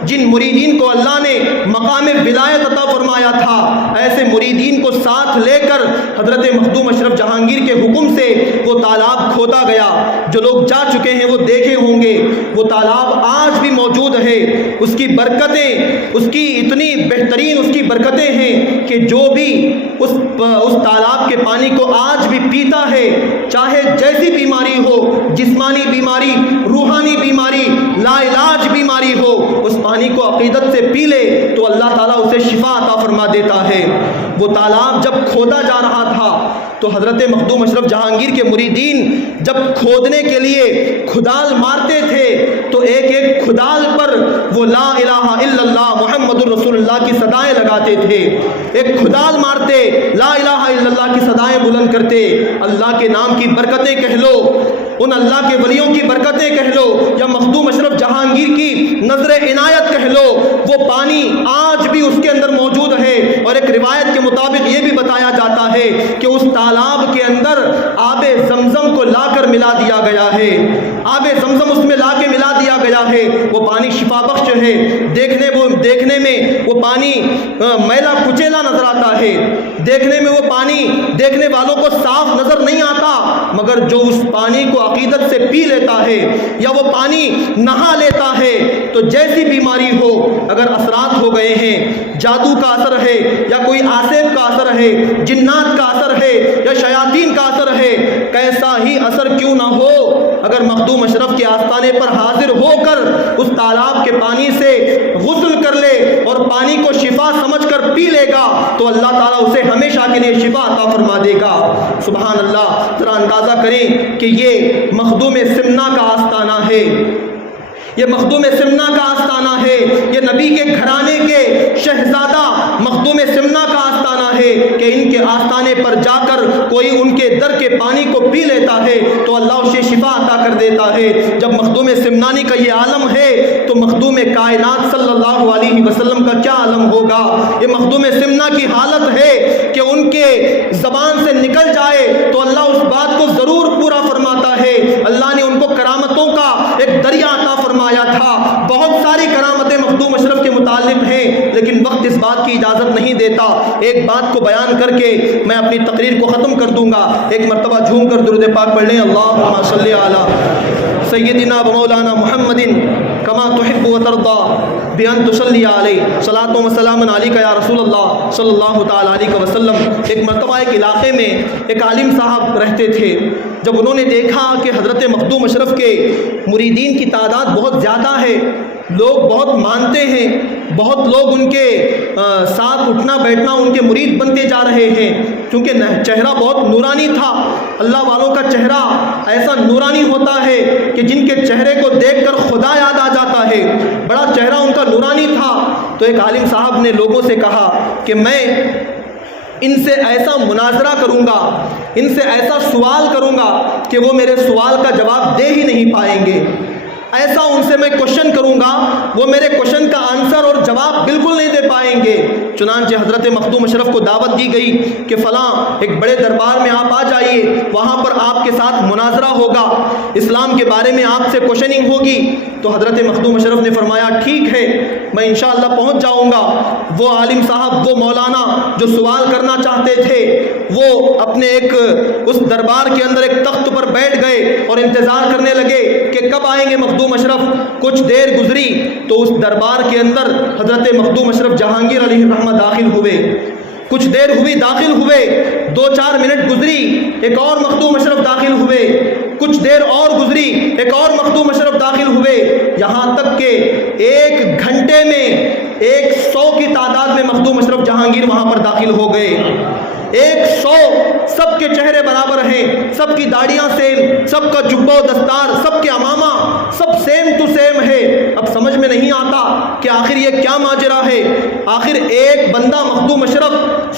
جن مریدین کو اللہ نے مقام ولایت عطا فرمایا تھا، ایسے مریدین کو ساتھ لے کر حضرت مخدوم اشرف جہانگیر کے حکم سے وہ تالاب کھودا گیا۔ جو لوگ جا چکے ہیں وہ دیکھے ہوں گے، وہ تالاب آج بھی موجود ہے۔ اس کی برکتیں، اس کی اتنی بہترین اس کی برکتیں ہیں کہ جو بھی اس تالاب کے پانی کو آج بھی پیتا ہے، چاہے جیسی بیماری ہو، جسمانی بیماری، روحانی بیماری، لا علاج بیماری ہو، اس پانی کو عقیدت سے پی لے تو اللہ تعالیٰ اسے شفا عطا فرما دیتا ہے۔ وہ تالاب جب کھودا جا رہا تھا تو حضرت مخدوم اشرف جہانگیر کے مریدین جب کھودنے کے لیے کھدال مارتے تھے تو ایک کھدال پر وہ لا الہ الا اللہ محمد الرسول اللہ کی صدائیں لگاتے تھے، ایک کھدال مارتے، لا الہ الا اللہ کی صدائیں بلند کرتے۔ اللہ کے نام کی برکتیں کہہ لو، ان اللہ کے ولیوں کی برکتیں کہہ لو، یا مخدوم اشرف جہانگیر کی نظر عنایت کہہ لو، وہ پانی آج بھی اس کے اندر موجود ہے۔ اور ایک روایت کے مطابق یہ بھی بتایا جاتا ہے کہ اس تالاب کے اندر آب زمزم کو لا کر ملا دیا گیا ہے، آب زمزم اس میں لا کے ملا دیا گیا ہے۔ وہ پانی شفا بخش ہے، دیکھنے میں وہ پانی میلا کچیلا نظر آتا ہے، دیکھنے میں وہ پانی دیکھنے والوں کو صاف نظر نہیں آتا، مگر جو اس پانی کو عقیدت سے پی لیتا ہے یا وہ پانی نہا لیتا ہے تو جیسی بیماری ہو، اگر اثرات ہو گئے ہیں، جادو کا اثر ہے یا کوئی آسیب کا اثر ہے، جنات کا اثر ہے یا شیاطین کا اثر ہے، کا ہی اثر کیوں نہ ہو، اگر مخدوم اشرف کے آستانے پر حاضر ہو کر اس تالاب کے پانی سے غسل کر لے اور پانی کو شفا سمجھ کر پی لے گا تو اللہ تعالیٰ اسے ہمیشہ کے لیے شفا عطا فرما دے گا۔ سبحان اللہ، ذرا اندازہ کریں کہ یہ مخدوم سمنا کا آستانہ ہے، یہ مخدوم سمنا کا آستانہ ہے، یہ نبی کے گھرانے کے شہزادہ مخدوم سمنا کا آستانہ ہے کہ ان کے آستانے پر جا کر کوئی ان کے در کے پانی کو پی لیتا ہے تو اللہ اسے شفا عطا کر دیتا ہے۔ جب مخدوم سمنانی کا یہ عالم ہے تو مخدوم کائنات صلی اللہ علیہ وسلم کا کیا عالم ہوگا۔ یہ مخدوم سمنا کی حالت ہے کہ ان کے زبان سے نکل جائے تو اللہ اس بات کو ضرور پورا فرماتا ہے۔ اللہ نے ان کو کرامتوں کا ایک دریا عطا فرمایا تھا، بہت ساری کرامتیں مخدوم اشرف کے متعلق ہیں، لیکن وقت اس بات کی اجازت نہیں دیتا۔ ایک بات کو بیان کر کے میں اپنی تقریر کو ختم کر دوں گا۔ ایک مرتبہ جھوم کر درود پاک پڑھ لیں، اللہم صلی علی سیدنا و مولانا محمد کما تحب و ترضى بان تصلی علیہ صلاۃ و سلام علیک یا رسول اللہ صلی اللہ تعالی علیہ وسلم۔ ایک مرتبہ ایک علاقے میں ایک عالم صاحب رہتے تھے۔ جب انہوں نے دیکھا کہ حضرت مخدوم اشرف کے مریدین کی تعداد بہت زیادہ ہے، لوگ بہت مانتے ہیں، بہت لوگ ان کے ساتھ اٹھنا بیٹھنا ان کے مرید بنتے جا رہے ہیں، کیونکہ چہرہ بہت نورانی تھا۔ اللہ والوں کا چہرہ ایسا نورانی ہوتا ہے کہ جن کے چہرے کو دیکھ کر خدا یاد آ جاتا ہے، بڑا چہرہ ان کا نورانی تھا۔ تو ایک عالم صاحب نے لوگوں سے کہا کہ میں ان سے ایسا مناظرہ کروں گا، ان سے ایسا سوال کروں گا کہ وہ میرے سوال کا جواب دے ہی نہیں پائیں گے، ایسا ان سے میں کوشچن کروں گا وہ میرے کوشچن کا آنسر اور جواب بالکل نہیں دے پائیں گے۔ چنانچہ حضرت مخدوم اشرف کو دعوت دی گئی کہ فلاں ایک بڑے دربار میں آپ آ جائیے، وہاں پر آپ کے ساتھ مناظرہ ہوگا، اسلام کے بارے میں آپ سے کوشچننگ ہوگی۔ تو حضرت مخدوم اشرف نے فرمایا ٹھیک ہے، میں انشاءاللہ پہنچ جاؤں گا۔ وہ عالم صاحب، وہ مولانا جو سوال کرنا چاہتے تھے، وہ اپنے ایک اس دربار کے اندر ایک تخت پر بیٹھ گئے اور انتظار کرنے لگے کہ کب آئیں گے مخدوم اشرف۔ کچھ دیر گزری تو اس دربار کے اندر حضرت مخدوم اشرف جہانگیر علیہ الرحمہ داخل ہوئے۔ کچھ دیر ہوئی داخل ہوئے، 2-4 منٹ گزری، ایک اور مخدوم اشرف داخل ہوئے، کچھ دیر اور گزری، ایک اور مخدوم اشرف داخل ہوئے، یہاں تک کہ 1 گھنٹے میں 100 کی تعداد میں مخدوم اشرف جہانگیر وہاں پر داخل ہو گئے۔ 100، سب کے چہرے برابر ہیں، سب کی داڑیاں سیم، سب کا جبہ و دستار، سب کے امامہ سب سیم ٹو سیم ہے۔ اب سمجھ میں نہیں آتا کہ آخر یہ کیا ماجرا ہے، آخر ایک بندہ مخدوم اشرف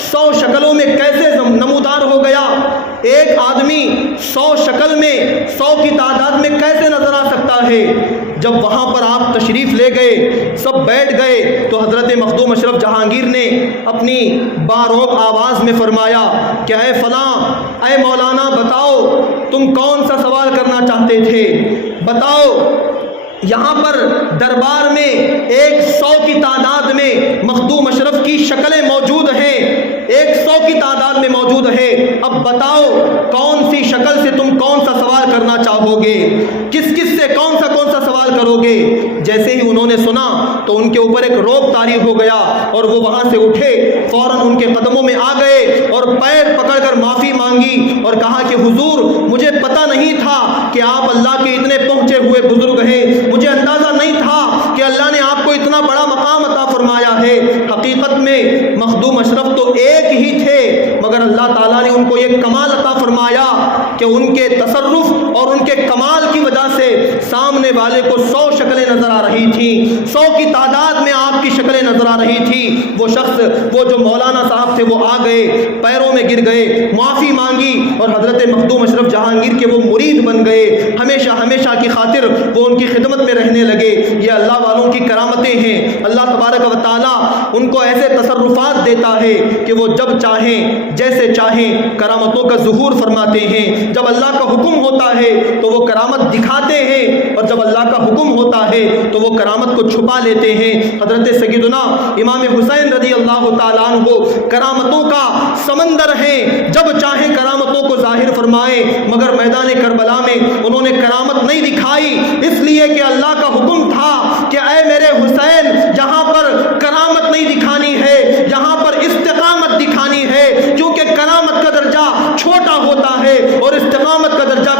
100 شکلوں میں کیسے نمودار ہو گیا، ایک آدمی 100 شکل میں 100 کی تعداد میں کیسے نظر آ سکتا ہے۔ جب وہاں پر آپ تشریف لے گئے، سب بیٹھ گئے، تو حضرت مخدوم اشرف جہانگیر نے اپنی باروق آواز میں فرمایا کہ اے فلاں، اے مولانا، بتاؤ تم کون سا سوال کرنا چاہتے تھے، بتاؤ۔ یہاں پر دربار میں 100 کی تعداد میں مخدوم اشرف کی شکلیں موجود ہیں، 100 کی تعداد میں موجود ہے، اب بتاؤ کون سی شکل سے تم کون سا سوال کرنا چاہو گے، کس سے کون سا سوال کرو گے۔ جیسے ہی انہوں نے سنا تو ان کے اوپر ایک رعب طاری ہو گیا اور وہ وہاں سے اٹھے، فوراً ان کے قدموں میں آ گئے اور پیر پکڑ کر معافی مانگی اور کہا کہ حضور، مجھے پتہ نہیں تھا کہ آپ اللہ کے اتنے پہنچے ہوئے بزرگ ہیں، مجھے اندازہ نہیں تھا کہ اللہ نے آپ کو اتنا بڑا مقام عطا فرمایا ہے۔ حقیقت میں مخدوم اشرف تو ایک ہی تھے، مگر اللہ تعالیٰ نے ان کو یہ کمال عطا فرمایا کہ ان کے تصرف اور ان کے کمال کی وجہ سے سامنے والے کو 100 شکلیں نظر آ رہی تھیں، 100 کی تعداد میں آپ کی شکلیں نظر آ رہی تھی۔ وہ شخص، وہ جو مولانا صاحب تھے، وہ آ گئے، پیروں میں گر گئے، معافی مانگی اور حضرت مخدوم اشرف جہانگیر کے وہ مرید بن گئے، ہمیشہ کی خاطر وہ ان کی خدمت میں رہنے لگے۔ یہ اللہ والوں کی کرامتیں ہیں۔ اللہ تبارک و تعالیٰ ان کو ایسے تصرفات دیتا ہے کہ وہ جب چاہیں، جیسے چاہیں، کرامتوں کا ظہور فرماتے ہیں۔ جب اللہ کا حکم ہوتا ہے تو وہ کرامت دکھاتے ہیں، اور جب اللہ کا حکم ہوتا ہے تو وہ کرامت کو چھپا لیتے ہیں۔ حضرت سیدنا امام حسین رضی اللہ تعالیٰ عنہ کرامتوں کا سمندر ہیں، جب چاہیں کرامتوں کو ظاہر فرمائیں، مگر میدان کربلا میں انہوں نے کرامت نہیں دکھائی، اس لیے کہ اللہ کا حکم تھا کہ اے میرے حسین، جہاں پر کرامت نہیں دکھانی ہے، یہاں پر استقامت دکھانی ہے، کیونکہ کرامت کا درجہ چھوٹا ہوتا ہے اور استقامت کا درجہ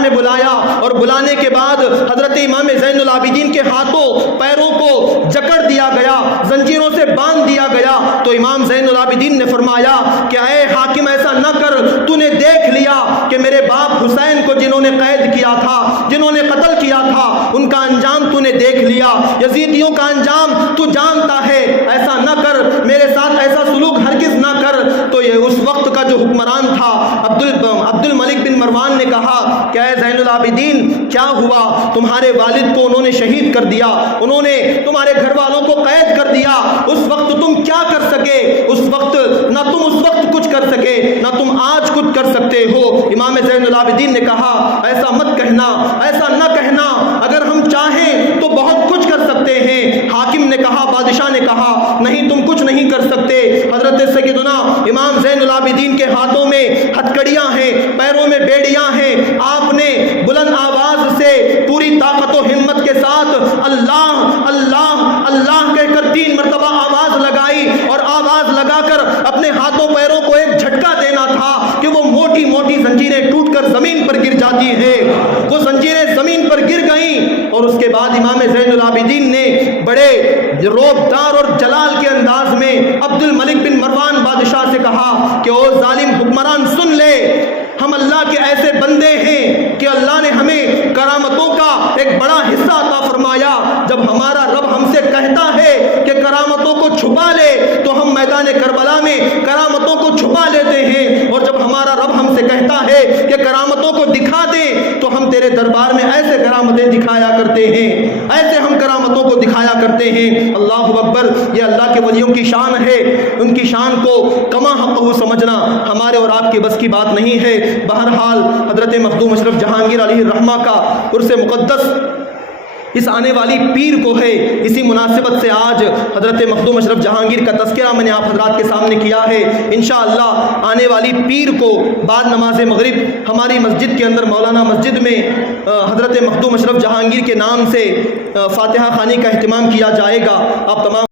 میں بلایا اور بلانے کے بعد حضرت امام زین العابدین کے ہاتھوں پیروں کو جکڑ دیا گیا، زنجیروں سے باندھ دیا گیا۔ تو امام زین العابدین نے فرمایا کہ اے حاکم ایسا نہ کر، تو نے دیکھ لیا کہ میرے باپ حسین کو جنہوں نے قید کیا تھا، جنہوں نے قتل کیا تھا، ان کا انجام تو نے دیکھ لیا، یزیدیوں کا انجام تو جانتا ہے، ایسا نہ کر، میرے ساتھ ایسا سلوک ہرگز نہ کر۔ تو یہ اس وقت کا جو حکمران تھا عبد الملک بن مروان نے کہا کہ اے زین العابدین کیا ہوا؟ تمہارے والد کو انہوں نے شہید کر دیا، انہوں نے تمہارے گھر والوں کو قید کر دیا، اس وقت تم کیا کر سکے؟ اس وقت نہ تم اس وقت کچھ کر سکے نہ تم آج کچھ کر سکتے ہو۔ امام زین العابدین نے کہا ایسا مت کہنا، ایسا نہ کہنا، اگر ہم چاہیں تو بہت کچھ کر سکتے ہیں۔ حاکم نے کہا، بادشاہ نے کہا نہیں تم کچھ نہیں کر سکتے۔ حضرت سیدنا امام زین العابدین کے ہاتھوں میں ہتھکڑیاں ہیں، پیروں میں بیڑیاں ہیں، آپ نے بلند آواز سے پوری طاقت و ہمت کے ساتھ اللہ اللہ اللہ کہہ کر 3 مرتبہ آواز لگائی، اور آواز لگا کر اپنے ہاتھوں پیروں کو ایک جھٹکا دینا تھا کہ وہ موٹی موٹی زنجیریں ٹوٹ کر زمین پر گر جاتی ہیں۔ وہ زنجیریں زمین پر گر گئیں، اور اس کے بعد امام زین العابدین نے بڑے روبدار اور جلال کے انداز میں عبد الملک بن مروان بادشاہ سے کہا کہ او ظالم حکمران سن لے، ہم اللہ کے ایسے بندے ہیں کہ اللہ نے ہمیں کرامتوں کا ایک بڑا حصہ عطا فرمایا۔ جب ہمارا رب ہم سے کہتا ہے کہ کرامتوں کو چھپا لے تو ہم میدان کربلا میں کرامتوں کو چھپا لیتے ہیں، اور جب ہمارا رب ہم سے کہتا ہے کہ کرامتوں کو دکھا دے تو ہم تیرے دربار میں ایسے کرامتیں دکھایا کرتے ہیں، ایسے ہم کرامتوں کو دکھایا کرتے ہیں۔ اللہ اکبر، یہ اللہ کے ولیوں کی شان ہے، ان کی شان کو کما حقہ سمجھنا ہمارے اور آپ کے بس کی بات نہیں ہے۔ بہرحال حضرت مخدوم اشرف جہانگیر علیہ الرحمہ کا عرس مقدس اس آنے والی پیر کو ہے، اسی مناسبت سے آج حضرت مخدوم اشرف جہانگیر کا تذکرہ میں نے آپ حضرات کے سامنے کیا ہے۔ انشاءاللہ آنے والی پیر کو بعد نماز مغرب ہماری مسجد کے اندر مولانا مسجد میں حضرت مخدوم اشرف جہانگیر کے نام سے فاتحہ خوانی کا اہتمام کیا جائے گا۔ آپ تمام